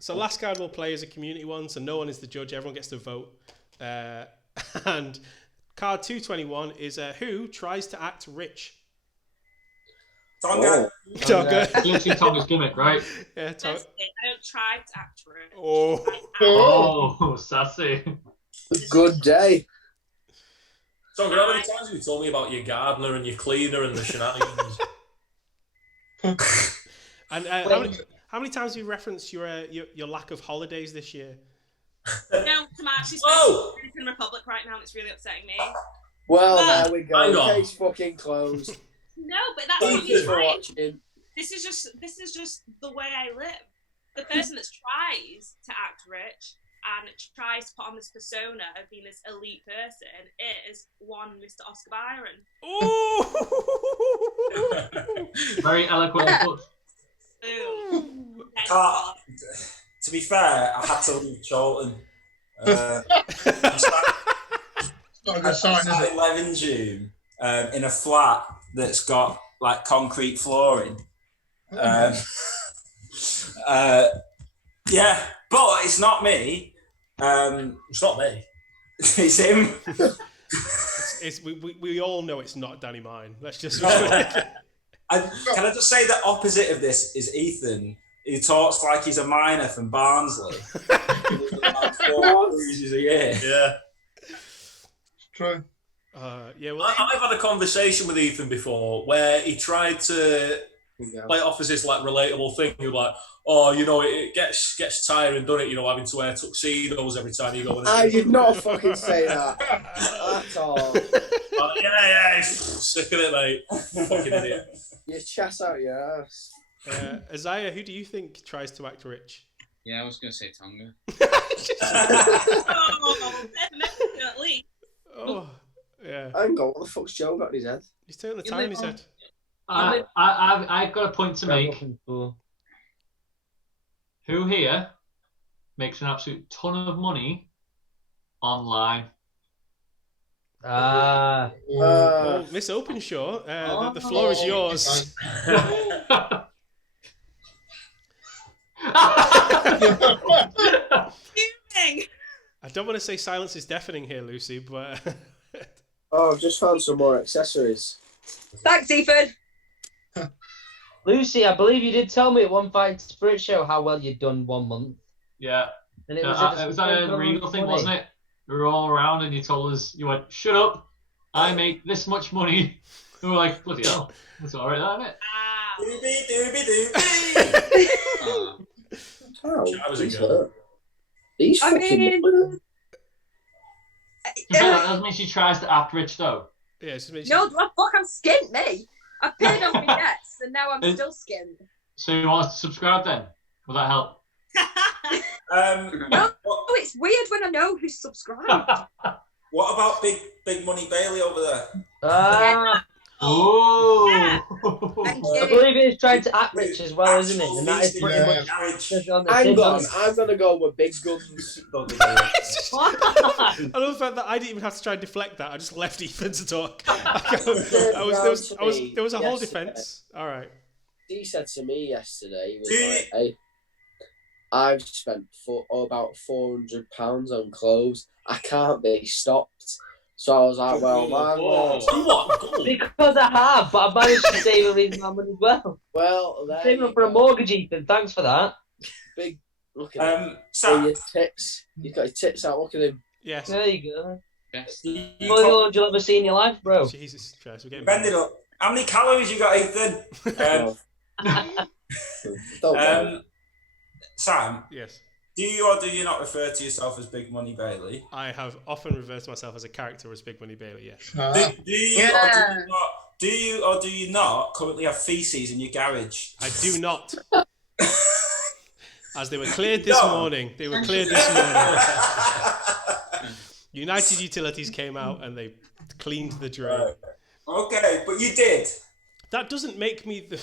So last card we'll play is a community one, so no one is the judge. Everyone gets to vote. And card 221 is who tries to act rich. Tonga. Tonga. Literally Tonga's gimmick, right? Yeah, Tonga. I don't try to act rich. Oh, sassy. Good day. So, how many times have you told me about your gardener and your cleaner and the shenanigans? And how many times have you referenced your lack of holidays this year? No, I'm actually spending in the Dominican Republic right now, and it's really upsetting me. Well, there we go. Hang on. Case fucking closed. No, but that's Thank what you you for try. watching. This is just the way I live. The person that tries to act rich and tries to put on this persona of being this elite person is one Mr. Oscar Byron. Very eloquent. Boom. To be fair, I had to leave Cholton. Not a good sign, is it? 11 June in a flat that's got like concrete flooring. Yeah, but it's not me. It's not me. It's him. We all know it's not Danny Mine. Let's just. Can I just say the opposite of this is Ethan, who talks like he's a miner from Barnsley. Like 4 cruises a year. Yeah. True. Yeah, well, I've had a conversation with Ethan before where he tried to play it off as this like relatable thing. You're like, oh, you know, it gets tiring, doesn't it? You know, having to wear tuxedos every time you go. I did not fucking say that at all. Yeah, sick of it, mate. Fucking idiot. Your chest out your ass. Isaiah, who do you think tries to act rich? Yeah, I was going to say Tonga. At least. Oh, yeah. Hang on, what the fuck's Joe got in his head? He's turning the time in his head. I've got a point to make. Who here makes an absolute ton of money online? Miss Openshaw, the floor is yours. I don't want to say silence is deafening here, Lucy, but... Oh, I've just found some more accessories. Thanks, Ethan. Lucy, I believe you did tell me at one Fight Spirit show how well you'd done 1 month. Yeah. And it was that a Regal thing, wasn't it? We were all around and you told us, you went, shut up, I make this much money. And we were like, bloody hell, that's alright, isn't it? How? I was a He's girl. hurt. He's I fucking mean- hurt. That doesn't mean she tries to act rich, though. Yeah, it's just makes No, fuck, I'm skint, me. I paid off my debts and now I'm still skint. So you want us to subscribe then? Will that help? No, it's weird when I know who's subscribed. What about Big Money Bailey over there? Oh. Thank I you. believe he's trying to act rich as well, isn't he? And that is pretty Yeah. much just on the Hang tin. on, I'm going to go with Big Guns. I love the fact that I didn't even have to try and deflect that. I just left Ethan to talk. There was a whole defence. All right. He said to me yesterday, he was like, hey, I've spent about £400 on clothes. I can't be stopped. So I was like, well, man. Because I have, but I've managed to save a reasonable amount as well. Well, Saving up for a mortgage, Ethan. Thanks for that. Big, look at him. Sam. Your tits. You've got your tits out. Look at him. Yes. There you go. Yes. More you'll ever see in your life, bro. Jesus Christ, we're getting Bend it up. How many calories you got, Ethan? Sam. Yes. Do you or do you not refer to yourself as Big Money Bailey? I have often referred to myself as a character as Big Money Bailey, yes. Do you or do you not currently have feces in your garage? I do not. As they were cleared this morning. They were cleared this morning. United Utilities came out and they cleaned the drain. Right. Okay, but you did. That doesn't make me the.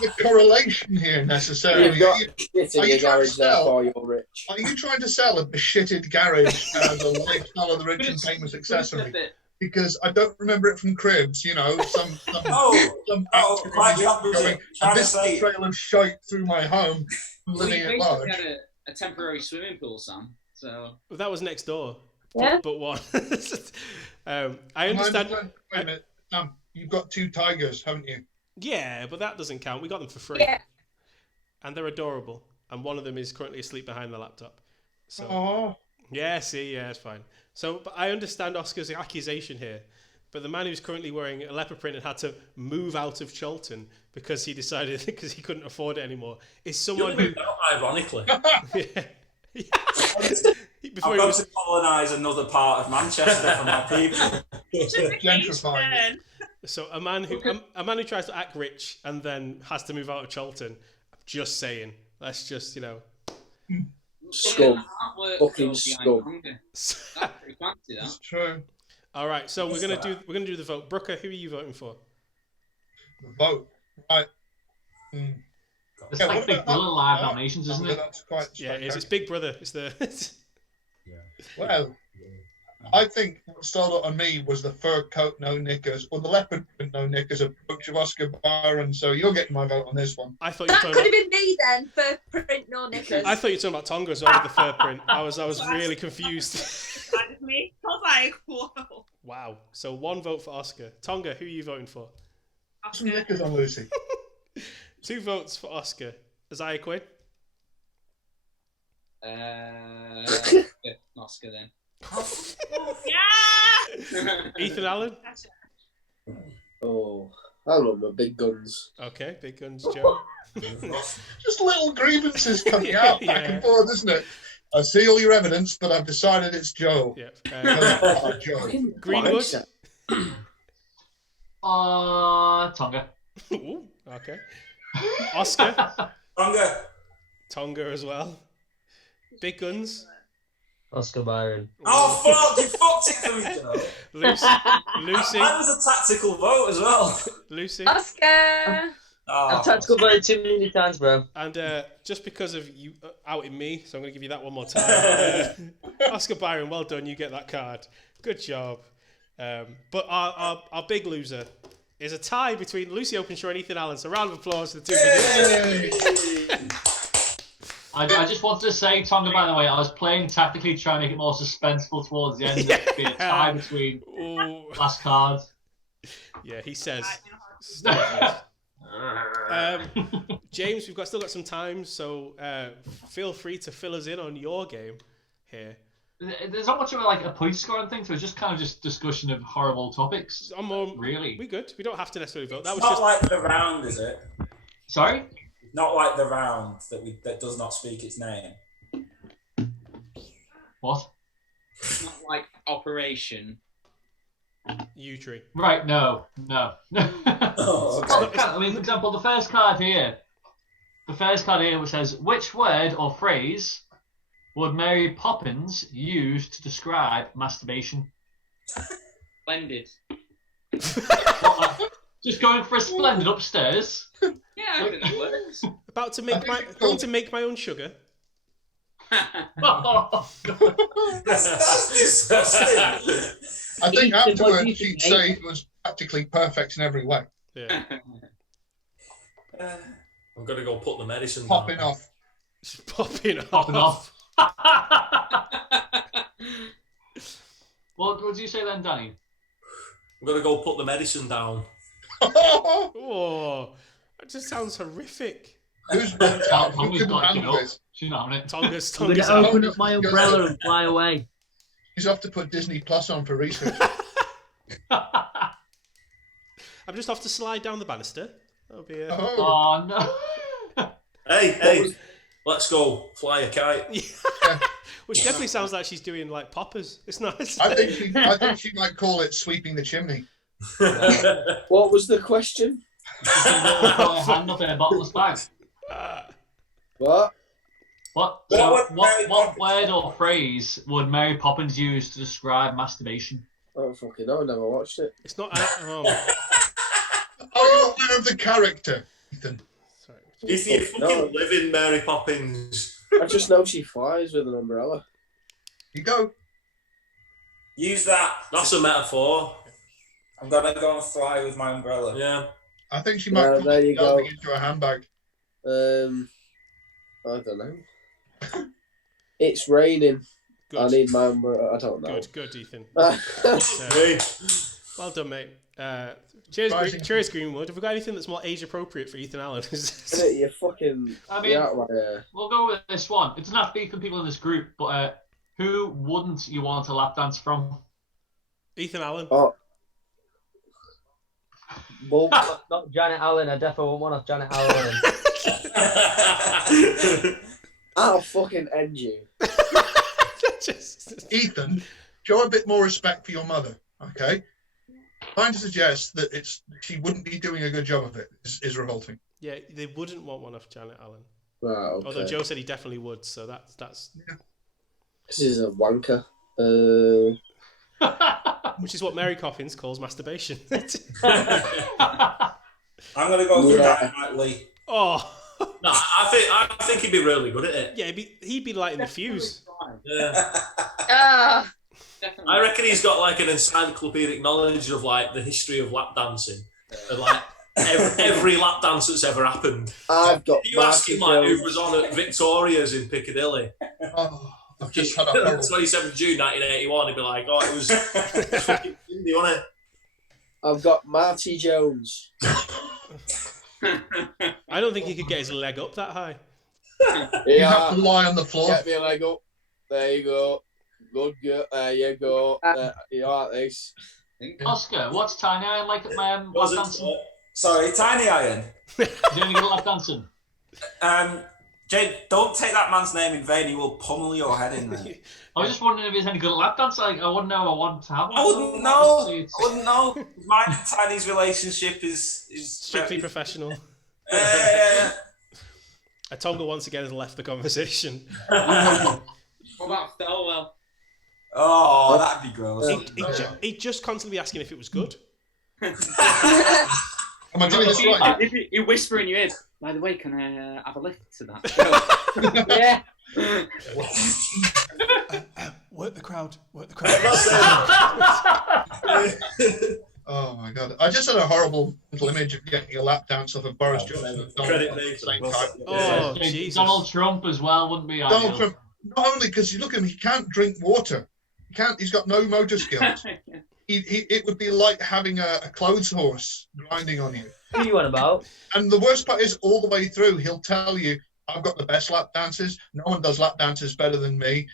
the correlation here necessarily. You've got shit in Are your you trying to garage, sell? therefore you're rich. Are you trying to sell a shitted garage as a lifestyle of the rich and famous accessory? Because I don't remember it from Cribs, you know, some quite the opposite. Trying to this say- trail of shite through my home, living We at large. basically had a temporary swimming pool, Sam. So That was next door. Yeah. But one. I understand. Wait a minute, you've got 2 tigers, haven't you? Yeah, but that doesn't count. We got them for free. Yeah. And they're adorable. And one of them is currently asleep behind the laptop. So Oh. yeah, see, yeah, it's fine. So, but I understand Oscar's accusation here. But the man who's currently wearing a leopard print and had to move out of Cholton because he decided because he couldn't afford it anymore is someone who. Ironically. Before I've got to colonise another part of Manchester for my people. Gentrifying. So a man who tries to act rich and then has to move out of Cholton. Just saying. Let's just Scum. Fucking scum. That's true. All right, so we're gonna do the vote. Brooker, who are you voting for? The vote, right? It's like Big Brother live nominations, isn't it? That's quite Yeah, it's Big Brother. It's the. Well, I think what stole it on me was the fur coat, no knickers, or the leopard print, no knickers approach of Oscar Byron. So you're getting my vote on this one. I thought That could have been me then, for print, no knickers. I thought you were talking about Tonga as well with the fur print. I was really confused. That was me. I was like, whoa. Wow. So 1 vote for Oscar. Tonga, who are you voting for? Some knickers on Lucy. 2 votes for Oscar. Isaiah Quinn? Oscar then. Yeah! Ethan Allen? Oh, I love my Big Guns. Okay, Big Guns, Joe. Just little grievances coming out back Yeah. and forth, isn't it? I see all your evidence, but I've decided it's Joe. Yeah. Joe. Greenwood? Tonga. Ooh, okay. Oscar? Tonga. Tonga as well. Big Guns? Oscar Byron. Oh, fuck! You fucked it for me, Joe. Lucy? That was a tactical vote as well. Lucy? Oscar! I've tactical voted too many times, bro. And just because of you outing me, so I'm going to give you that one more time. Oscar Byron, well done. You get that card. Good job. But our big loser is a tie between Lucy Openshaw and Ethan Allen. So round of applause for the 2 videos. I just wanted to say, Tonga, by the way, I was playing tactically trying to make it more suspenseful towards the end. There'd be a tie between last cards. Yeah, he says. James, we've still got some time, so feel free to fill us in on your game here. There's not much of a point scoring thing, so it's just kind of just discussion of horrible topics. Really? We good. We don't have to necessarily vote. It's not like the round, is it? Sorry? Not like the round that does not speak its name. What? Not like Operation. U-tree. Right, no. Oh, Well, I mean, for example, the first card here which says, which word or phrase would Mary Poppins use to describe masturbation? Splendid. Just going for a splendid upstairs. Yeah, I think that works. About to make my own sugar. Oh, That's disgusting. I think Ethan, what do afterwards you she'd think, say mate? it was practically perfect in every way. Yeah. I'm gonna go put the medicine Popping down. off. Just popping popping off. off. What do you say then, Danny? I'm gonna go put the medicine down. Oh, that just sounds horrific. Who's who Tonga's couldn't got to handle go. this? She's not having it. Tonga's I'm going to out. open up my umbrella and fly away. He's off to put Disney Plus on for research. I'm just off to slide down the banister. That'll be Oh no. Hey, let's go fly a kite. Which definitely sounds like she's doing like poppers. It's nice. I think she might call it sweeping the chimney. What was the question? Put her hand up in a bottomless bag. What? What word or phrase would Mary Poppins use to describe masturbation? I don't fucking know. I never watched it. It's not. Are you aware of the character, Ethan? Sorry. If you fucking live in Mary Poppins. I just know she flies with an umbrella. You go. Use that. That's a metaphor. I'm gonna go and fly with my umbrella. Yeah. I think she might there you go. into a handbag. I don't know. It's raining. Good. I need my umbrella. I don't know. Good, Ethan. Hey. Well done, mate. Cheers, Greenwood. Have we got anything that's more age appropriate for Ethan Allen? You fucking. I mean, you're out of my hair. we'll go with this one. It doesn't have to be from people in this group, but who wouldn't you want a lap dance from? Ethan Allen. Oh. Well, Not Janet Allen. I definitely won't want off Janet Allen. I'll fucking end you. Ethan, show a bit more respect for your mother, okay? Trying to suggest that she wouldn't be doing a good job of it is revolting. Yeah, they wouldn't want one off Janet Allen. Right, okay. Although Joe said he definitely would, so that's. Yeah. This is a wanker. Which is what Mary Coppins calls masturbation. I'm gonna go for Dynamite Lee. Oh. No, I think he'd be really good at it. Yeah, he'd be lighting the fuse. Yeah. Definitely. I reckon he's got like an encyclopedic knowledge of like the history of lap dancing and like every lap dance that's ever happened. I've got. You ask him like who was on at Victoria's in Piccadilly. Oh, I've just had a horrible... 27th June 1981. He'd be like, "Oh, it was fucking windy, wasn't it?" I've got Marty Jones. I don't think he could get his leg up that high. You have to lie on the floor. Get me a leg up. There you go. Good girl. There you go. You like this? Oscar, what's Tiny Iron like at lap dancing? Sorry, Tiny Iron. Is he any good at lap dancing? Jade, don't take that man's name in vain. He will pummel your head in there. I was just wondering if he's any good at lap dancing. Like, I wouldn't know. I want to have one. I wouldn't know. Mine and Tiny's relationship is Strictly professional. Tonga once again has left the conversation. What about Thelwell? Oh, that'd be gross. He'd just constantly be asking if it was good. Am I doing this right? You whisper in your ear, by the way, can I have a lift to that? Yeah. Work the crowd. Oh my god! I just had a horrible mental image of getting a lap dance off of Boris Johnson. Credit me. Oh, Jesus. Donald Trump as well wouldn't be Donald ideal. Trump, not only because you look at him, he can't drink water. He's got no motor skills. It would be like having a clothes horse grinding on you. Who are you on about? And the worst part is, all the way through, he'll tell you, I've got the best lap dances. No one does lap dances better than me.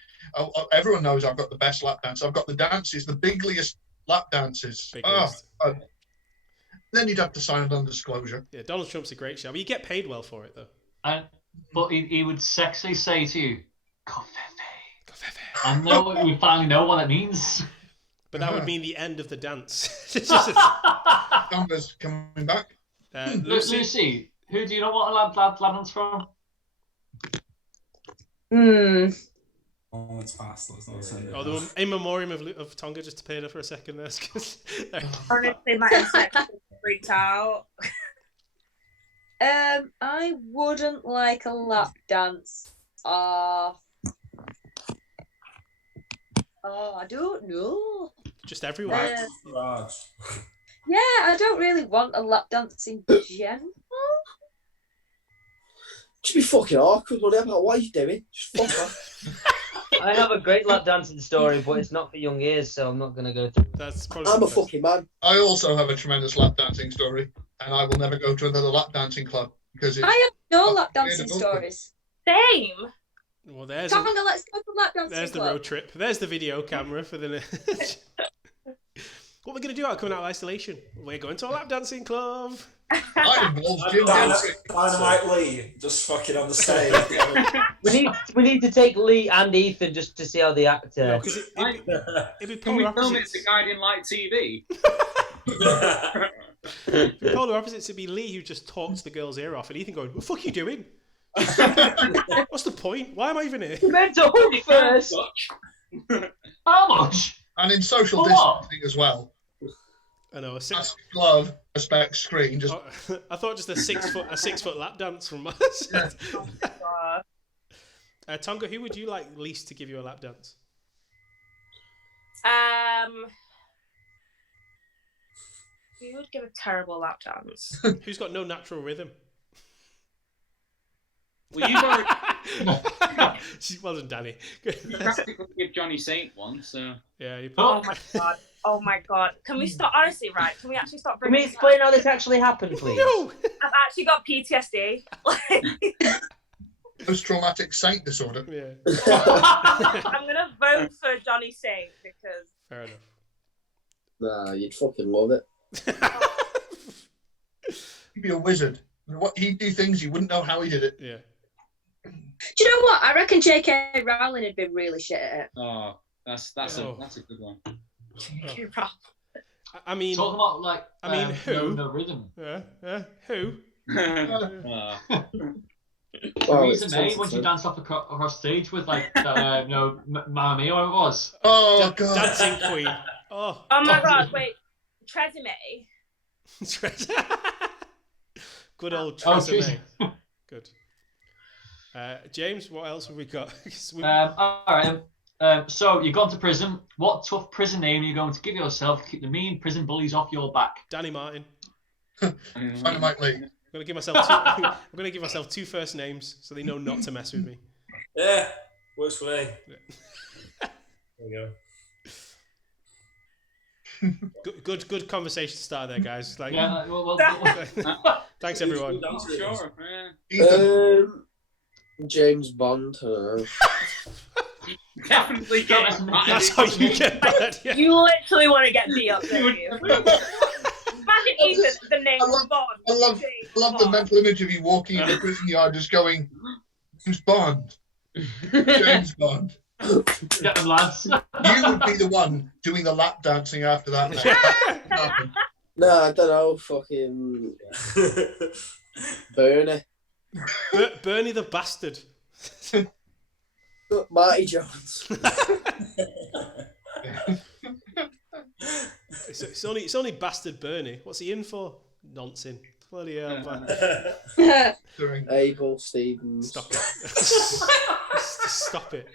Everyone knows I've got the best lap dance. I've got the dances, the bigliest lap dances. Then you'd have to sign a non-disclosure. Yeah, Donald Trump's a great show. But you get paid well for it, though. But he would sexily say to you, "Kofefe." And now we finally know what it means. But that would mean the end of the dance. Numbers coming back. Lucy, who do you know what a lap dance from? Oh, it's fast. Let's not say Oh, the in memoriam of Tonga, just to pay her for a second there. Honestly, my insect freaked out. I wouldn't like a lap dance. Oh, I don't know. Just everyone. Yeah, I don't really want a lap dance in general. Just be fucking awkward, whatever. What are you doing? Just fuck off. I have a great lap dancing story, but it's not for young ears, so I'm not going to go through it. I'm a fucking man. I also have a tremendous lap dancing story, and I will never go to another lap dancing club because it's... I have no lap dancing stories. Same. Well, let's go for lap dancing. There's the road trip. There's the video camera for the... What we're going to do out coming out of isolation? We're going to a lap dancing club. I involved Jim Dynamite Lee just fucking on the stage. we need to take Lee and Ethan just to see how they act. No, Can we film it to Guiding Light TV? The polar opposites would be Lee, who just talks the girl's ear off, and Ethan going, "What the fuck are you doing? What's the point? Why am I even here?" You meant to hook first. How much? And in social distancing as well. I know. Glove, respect, screen. Just. I thought just a 6 foot lap dance from us. Tonga, who would you like least to give you a lap dance? Who would give a terrible lap dance? Who's got no natural rhythm? Well, you've already... Well done, Danny. You practically give Johnny Saint one, so... Yeah. Oh my god. Oh my god. Can we stop? Honestly, right? Can we actually stop Can bringing we explain how this actually happened, please? No! I've actually got PTSD. Post-traumatic saint disorder. Yeah. I'm going to vote for Johnny Saint because... Fair enough. Nah, you'd fucking love it. He'd be a wizard. He'd do things you wouldn't know how he did it. Yeah. Do you know what? I reckon J.K. Rowling had been really shit at it. Oh, that's a good one. J.K. Rowling. I mean, talking about like. Who? No rhythm. Who? Theresa May when she danced off across stage with like Mamma Mia, it was. Oh god. Dancing Queen. Oh my god! Wait, Theresa May. Good old Theresa May. Good. James, what else have we got? All right. So you've gone to prison. What tough prison name are you going to give yourself to keep the mean prison bullies off your back? Danny Martin. Dynamite Lee. I'm going to give myself two first names so they know not to mess with me. Yeah, works for me. There we go. Good conversation start there, guys. Like, yeah, well, thanks everyone. Sure. James Bond. Definitely get That's how you get bad. Yeah. You literally want to get beat up, don't you? Imagine Ethan, the name Bond. I love the mental image of you walking in the prison yard just going, "Who's Bond? James Bond." Get them, lads. You would be the one doing the lap dancing after that. No, I don't know. Fucking Bernie. Bernie the bastard. Marty Jones. It's only bastard Bernie. What's he in for? Nonsense. Bloody hell, man. Abel Stevens. Stop it. Stop it.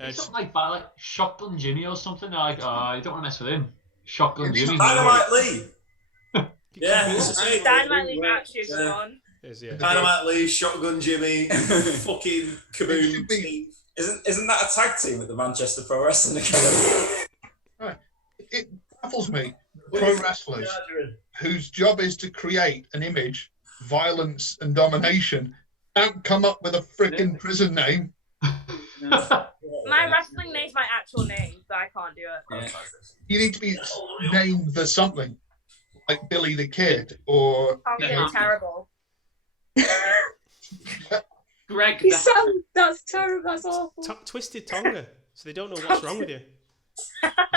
It's something like Shotgun Jimmy or something. Like, you don't want to mess with him. Shotgun Jimmy. Dynamite Lee. Yeah, Dynamite Lee actually is on. Dynamite Lee, Shotgun Jimmy, fucking Kaboom Steve. Isn't that a tag team at the Manchester Pro Wrestling Academy? Right. It baffles me. Pro wrestlers whose job is to create an image, violence and domination, don't come up with a freaking prison name. My wrestling name's my actual name, so I can't do it. You need to be named the something. like Billy the Kid, or Tonga, terrible. Greg, That's terrible. That's awful. Twisted Tonga, so they don't know what's wrong with you.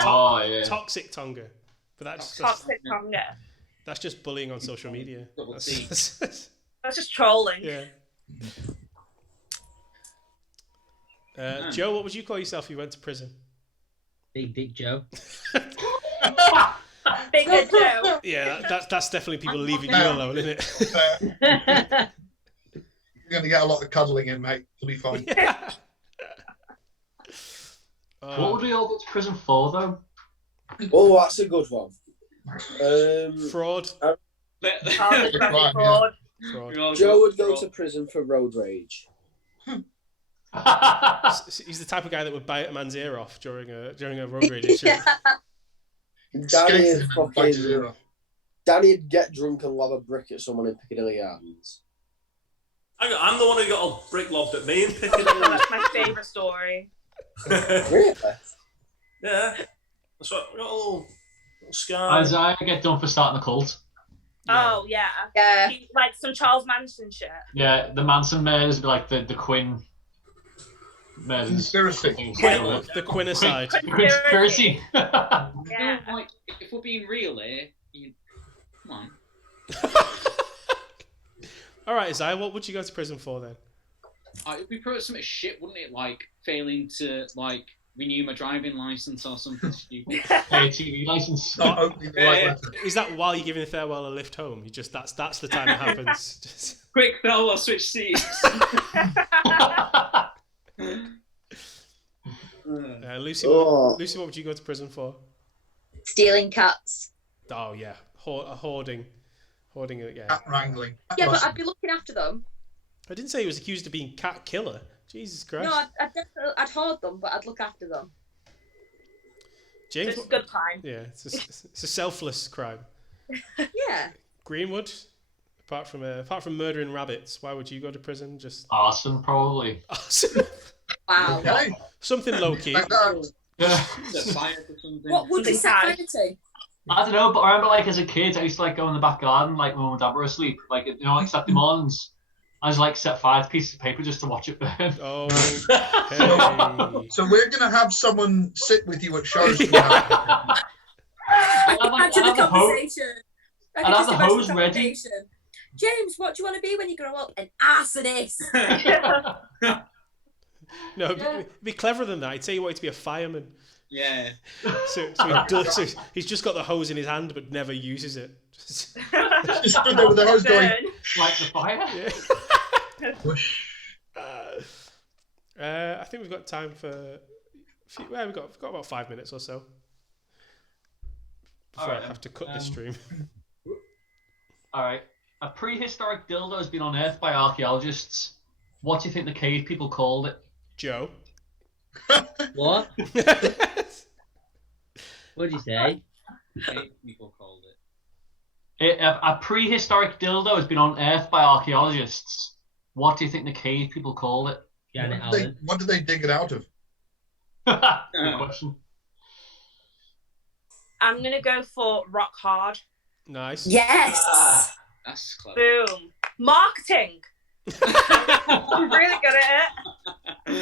Oh yeah. Toxic Tonga, but that's Toxic Tonga. That's just bullying on social media. That's just trolling. Yeah. Joe, what would you call yourself if you went to prison? Big Dick Joe. Bigger Joe. Yeah, that's definitely people leaving you alone, isn't it? You're going to get a lot of cuddling in, mate. It'll be fine. Yeah. What would we all go to prison for, though? Oh, that's a good one. Fraud. Fraud. Joe would go to prison for road rage. He's the type of guy that would bite a man's ear off during a road rage incident. Danny'd get drunk and lob a brick at someone in Piccadilly Gardens. I'm the one who got a brick lobbed at me in Piccadilly. That's my favourite story. Really? Yeah. That's what, got a little scar. Isaiah get done for starting a cult. Oh yeah. Yeah. Like some Charles Manson shit. Yeah, the Manson murders would be like the Quinn murders. Conspiracy. The Quinnicide. Conspiracy. Yeah. Like, if we're being real here, come on. All right, Isaiah, what would you go to prison for then? It would be probably something shit, wouldn't it? Like failing to renew my driving license or something stupid. TV license. Is that while you're giving a farewell a lift home? You just that's the time it happens. Just... Quick, Phil, I'll switch seats. Lucy, what would you go to prison for? Stealing cats. Oh yeah, hoarding, yeah. Cat wrangling. Yeah, but I'd be looking after them. I didn't say he was accused of being cat killer. Jesus Christ. No, I'd hoard them, but I'd look after them. James, It's a good crime. Yeah, it's a selfless crime. Yeah. Greenwood, apart from murdering rabbits, why would you go to prison? Just arson, probably. Arson. Wow. Okay. Something low key. What would you set fire to? I don't know, but I remember as a kid, I used to go in the back garden, when mum and dad were asleep, Saturday mornings. I just set fire to pieces of paper just to watch it burn. Oh, hey. So we're gonna have someone sit with you at shows. I can imagine the conversation. I can just imagine the ready. James, what do you want to be when you grow up? An arsonist. No, it'd be cleverer than that. I'd say you wanted to be a fireman. Yeah. So he's just got the hose in his hand but never uses it. Just stood there with the hose going. Like the fire? Yeah. I think we've got time for. We've got about 5 minutes or so before I have to cut this stream. All right. A prehistoric dildo has been unearthed by archaeologists. What do you think the cave people called it? Joe. What? What did you say? Cave people called it. A prehistoric dildo has been unearthed by archaeologists. What do you think the cave people called it? What did they dig it out of? Good question. I'm gonna go for rock hard. Nice. Yes. That's clever. Boom. Marketing. I'm really good at it.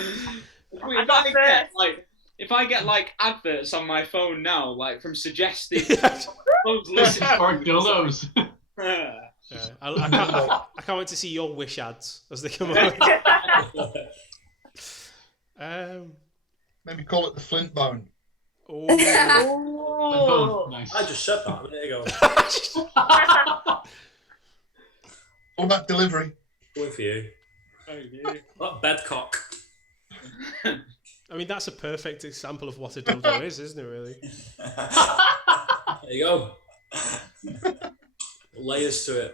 If I get adverts on my phone now, from suggested Prehistoric dildos. I can't wait to see your wish ads as they come out. Maybe call it the Flint Bone. Oh, nice. I just said that a minute ago. All about delivery. Going for you. That bedcock. I mean, that's a perfect example of what a dildo is, isn't it, really? There you go. Layers to it.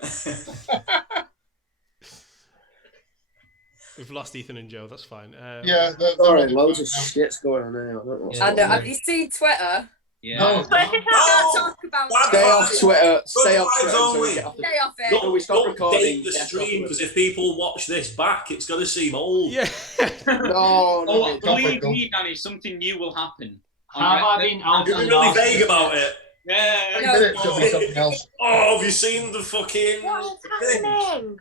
We've lost Ethan and Joe, that's fine. Yeah, sorry, loads of shit's going on here. I know. Have you seen Twitter? Yeah. No. Talk about Stay off Twitter. Stay off Twitter. Stay off it. Don't, we stop recording. Date the stream, because if people watch this back, it's going to seem old. Yeah. No. Believe me, Danny, something new will happen. Have I been out? You're really vague about it. Yeah. Minutes will be something else. Oh, have you seen the fucking thing?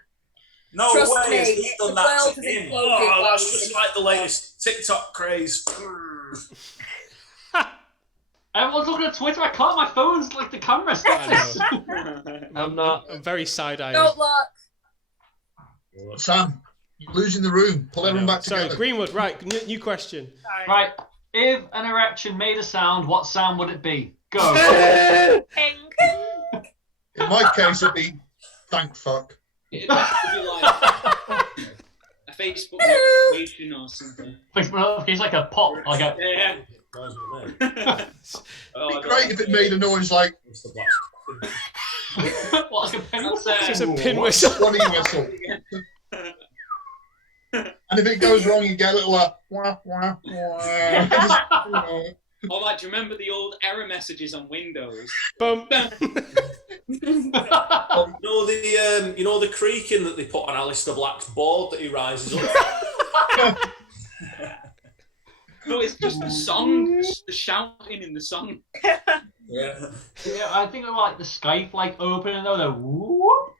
No Trust way me, has he done the that world to has him. exploded Oh, while that's he's just been- like the latest TikTok craze. Everyone's looking at Twitter. I can't. My phone's like the camera. Stop this. I'm not. I'm very side-eyed. Don't look. Sam, you're losing the room. Pull everyone back Sorry, together. Greenwood. Right, new question. Right. If an erection made a sound, what sound would it be? Go. In my case, it'd be thank fuck. It'd have to be like a Facebook notification or something. Facebook notification, like a pop, like a. Yeah. It'd be great if it made a noise like. What, like a pin whistle? It's just a pin whistle. Bunny whistle. And if it goes wrong, you get a little wah, wah, wah. Or like, do you remember the old error messages on Windows? Bum. You know the creaking that they put on Alistair Black's board that he rises up. No, it's just the song, the shouting in the song. Yeah. Yeah, I think of like the Skype like opening though, the whoop.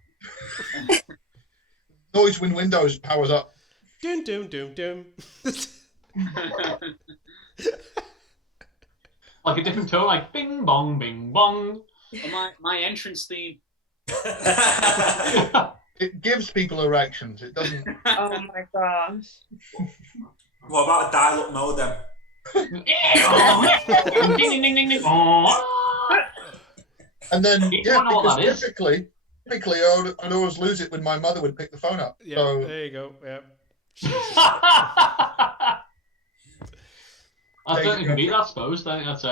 Noise when Windows powers up. Dum dum dum dum. Like a different tone, like bing bong, bing bong. Or my entrance theme. It gives people erections. It doesn't. Oh my gosh. What about a dial-up modem? Ding ding ding ding ding. And then, You yeah, don't know what because that is. typically I'd always lose it when my mother would pick the phone up. Yeah, So there you go. Yeah. I certainly can beat that, I suppose. I think that's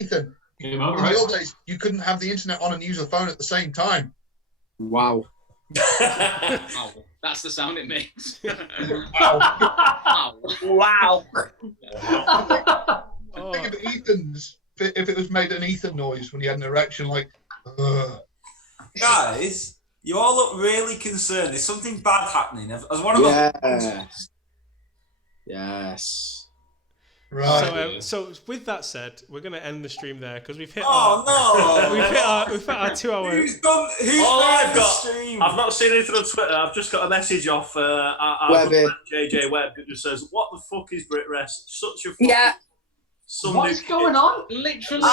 Ethan, game over, in right? the old days, you couldn't have the internet on and use a phone at the same time. Wow. Ow, that's the sound it makes. Wow. Ow. Wow. Think of Ethan's, if it was made an Ethan noise when he had an erection, like, Guys, you all look really concerned. There's something bad happening. As one of them. Yes. Right. So with that said, we're going to end the stream there because we've hit no! we've hit our 2 hour. Who's All I've the got, stream? I've not seen anything on Twitter. I've just got a message off our Webby. JJ Webb that just says, "What the fuck is Brit Rest? Such a fucking Yeah. What's going on? Literally.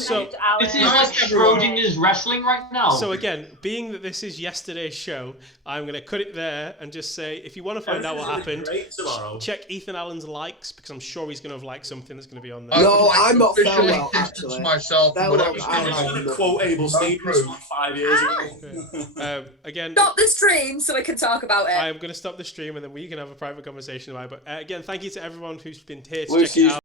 So This is like Schrodinger's wrestling right now. So again, being that this is yesterday's show, I'm going to cut it there and just say, if you want to find out what happened, check Ethan Allen's likes because I'm sure he's going to have liked something that's going to be on there. No, I'm not officially farewell, distance actually. myself from whatever I'm just going to quote Abel Stevens from 5 years ago. Again, Stop the stream so we can talk about it. I'm going to stop the stream and then we can have a private conversation about it. But again, thank you to everyone who's been here to We'll check see it you out.